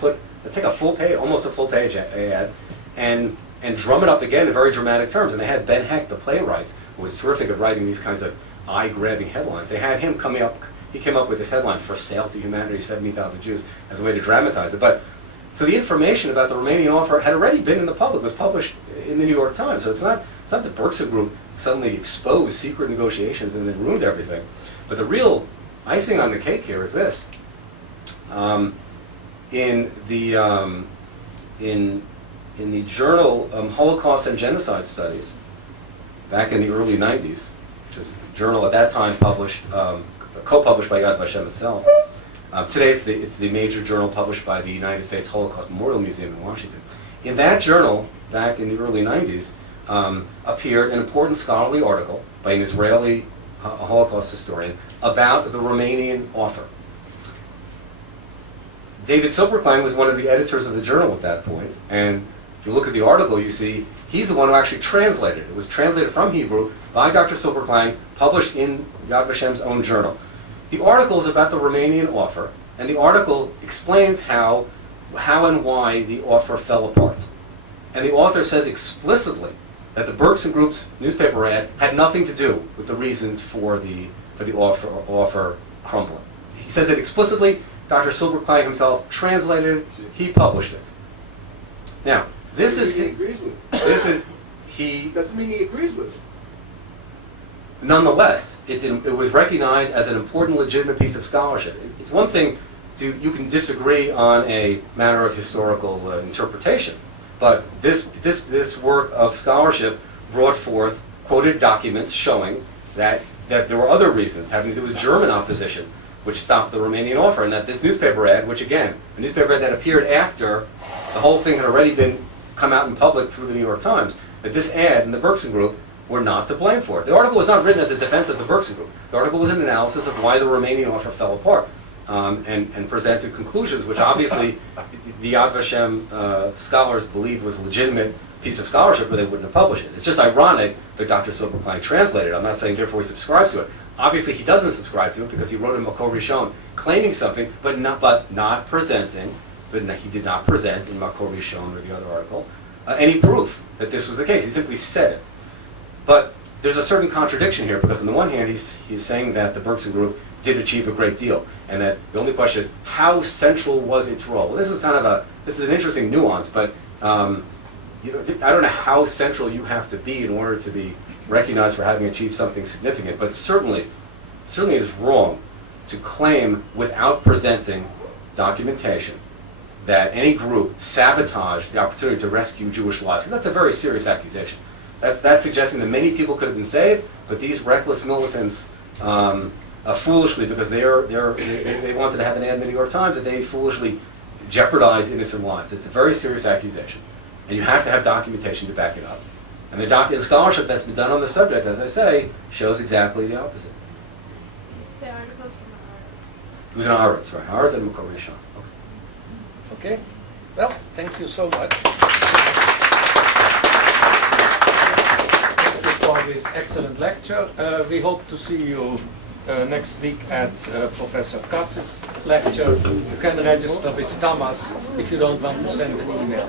take a full page, almost a full page ad, and drum it up again in very dramatic terms. And they had Ben Heck, the playwright, who was terrific at writing these kinds of eye-grabbing headlines. They had him he came up with this headline, "For Sale to Humanity, 70,000 Jews," as a way to dramatize it. But so the information about the Romanian offer had already been in the public, was published in the New York Times. So it's not the Bergson Group suddenly exposed secret negotiations and then ruined everything. But the real icing on the cake here is this. In the journal Holocaust and Genocide Studies, back in the early 90s, which is a journal at that time co-published by Yad Vashem itself. Today it's the major journal published by the United States Holocaust Memorial Museum in Washington. In that journal, back in the early 90s, appeared an important scholarly article by an Israeli Holocaust historian about the Romanian offer. David Silberklang was one of the editors of the journal at that point, and if you look at the article, you see he's the one who actually translated it. It was translated from Hebrew by Dr. Silberklang, published in Yad Vashem's own journal. The article is about the Romanian offer, and the article explains how and why the offer fell apart. And the author says explicitly that the Bergson Group's newspaper ad had nothing to do with the reasons for the offer crumbling. He says it explicitly. Dr. Silberklang himself translated it. He published it. Now, this is he agrees with it. This is he. Doesn't mean he agrees with it. Nonetheless, it was recognized as an important, legitimate piece of scholarship. It's one thing you can disagree on a matter of historical interpretation, but this work of scholarship brought forth quoted documents showing that there were other reasons having to do with German opposition which stopped the Romanian offer, and that this newspaper ad, which again, a newspaper ad that appeared after the whole thing had already come out in public through the New York Times, that this ad and the Bergson Group were not to blame for it. The article was not written as a defense of the Bergson Group. The article was an analysis of why the Romanian offer fell apart, and presented conclusions which obviously the Yad Vashem scholars believed was a legitimate piece of scholarship, or they wouldn't have published it. It's just ironic that Dr. Silberklang translated it. I'm not saying therefore he subscribes to it. Obviously he doesn't subscribe to it because he wrote in Makor Rishon claiming something, but not presenting. But he did not present in Makor Rishon or the other article any proof that this was the case. He simply said it. But there's a certain contradiction here, because on the one hand he's saying that the Bergson Group did achieve a great deal, and that the only question is how central was its role. Well, this is an interesting nuance, but I don't know how central you have to be in order to be recognized for having achieved something significant. But certainly it is wrong to claim without presenting documentation that any group sabotaged the opportunity to rescue Jewish lives. Because that's a very serious accusation. That's suggesting that many people could have been saved, but these reckless militants, foolishly, because they wanted to have an ad in the New York Times, that they foolishly jeopardized innocent lives. It's a very serious accusation, and you have to have documentation to back it up. And the scholarship that's been done on the subject, as I say, shows exactly the opposite. The article's from the It was an Aretz, right? Aretz and Makor Rishon. Okay. Well, thank you so much for this excellent lecture. We hope to see you next week at Professor Katz's lecture. You can register with Thomas if you don't want to send an email.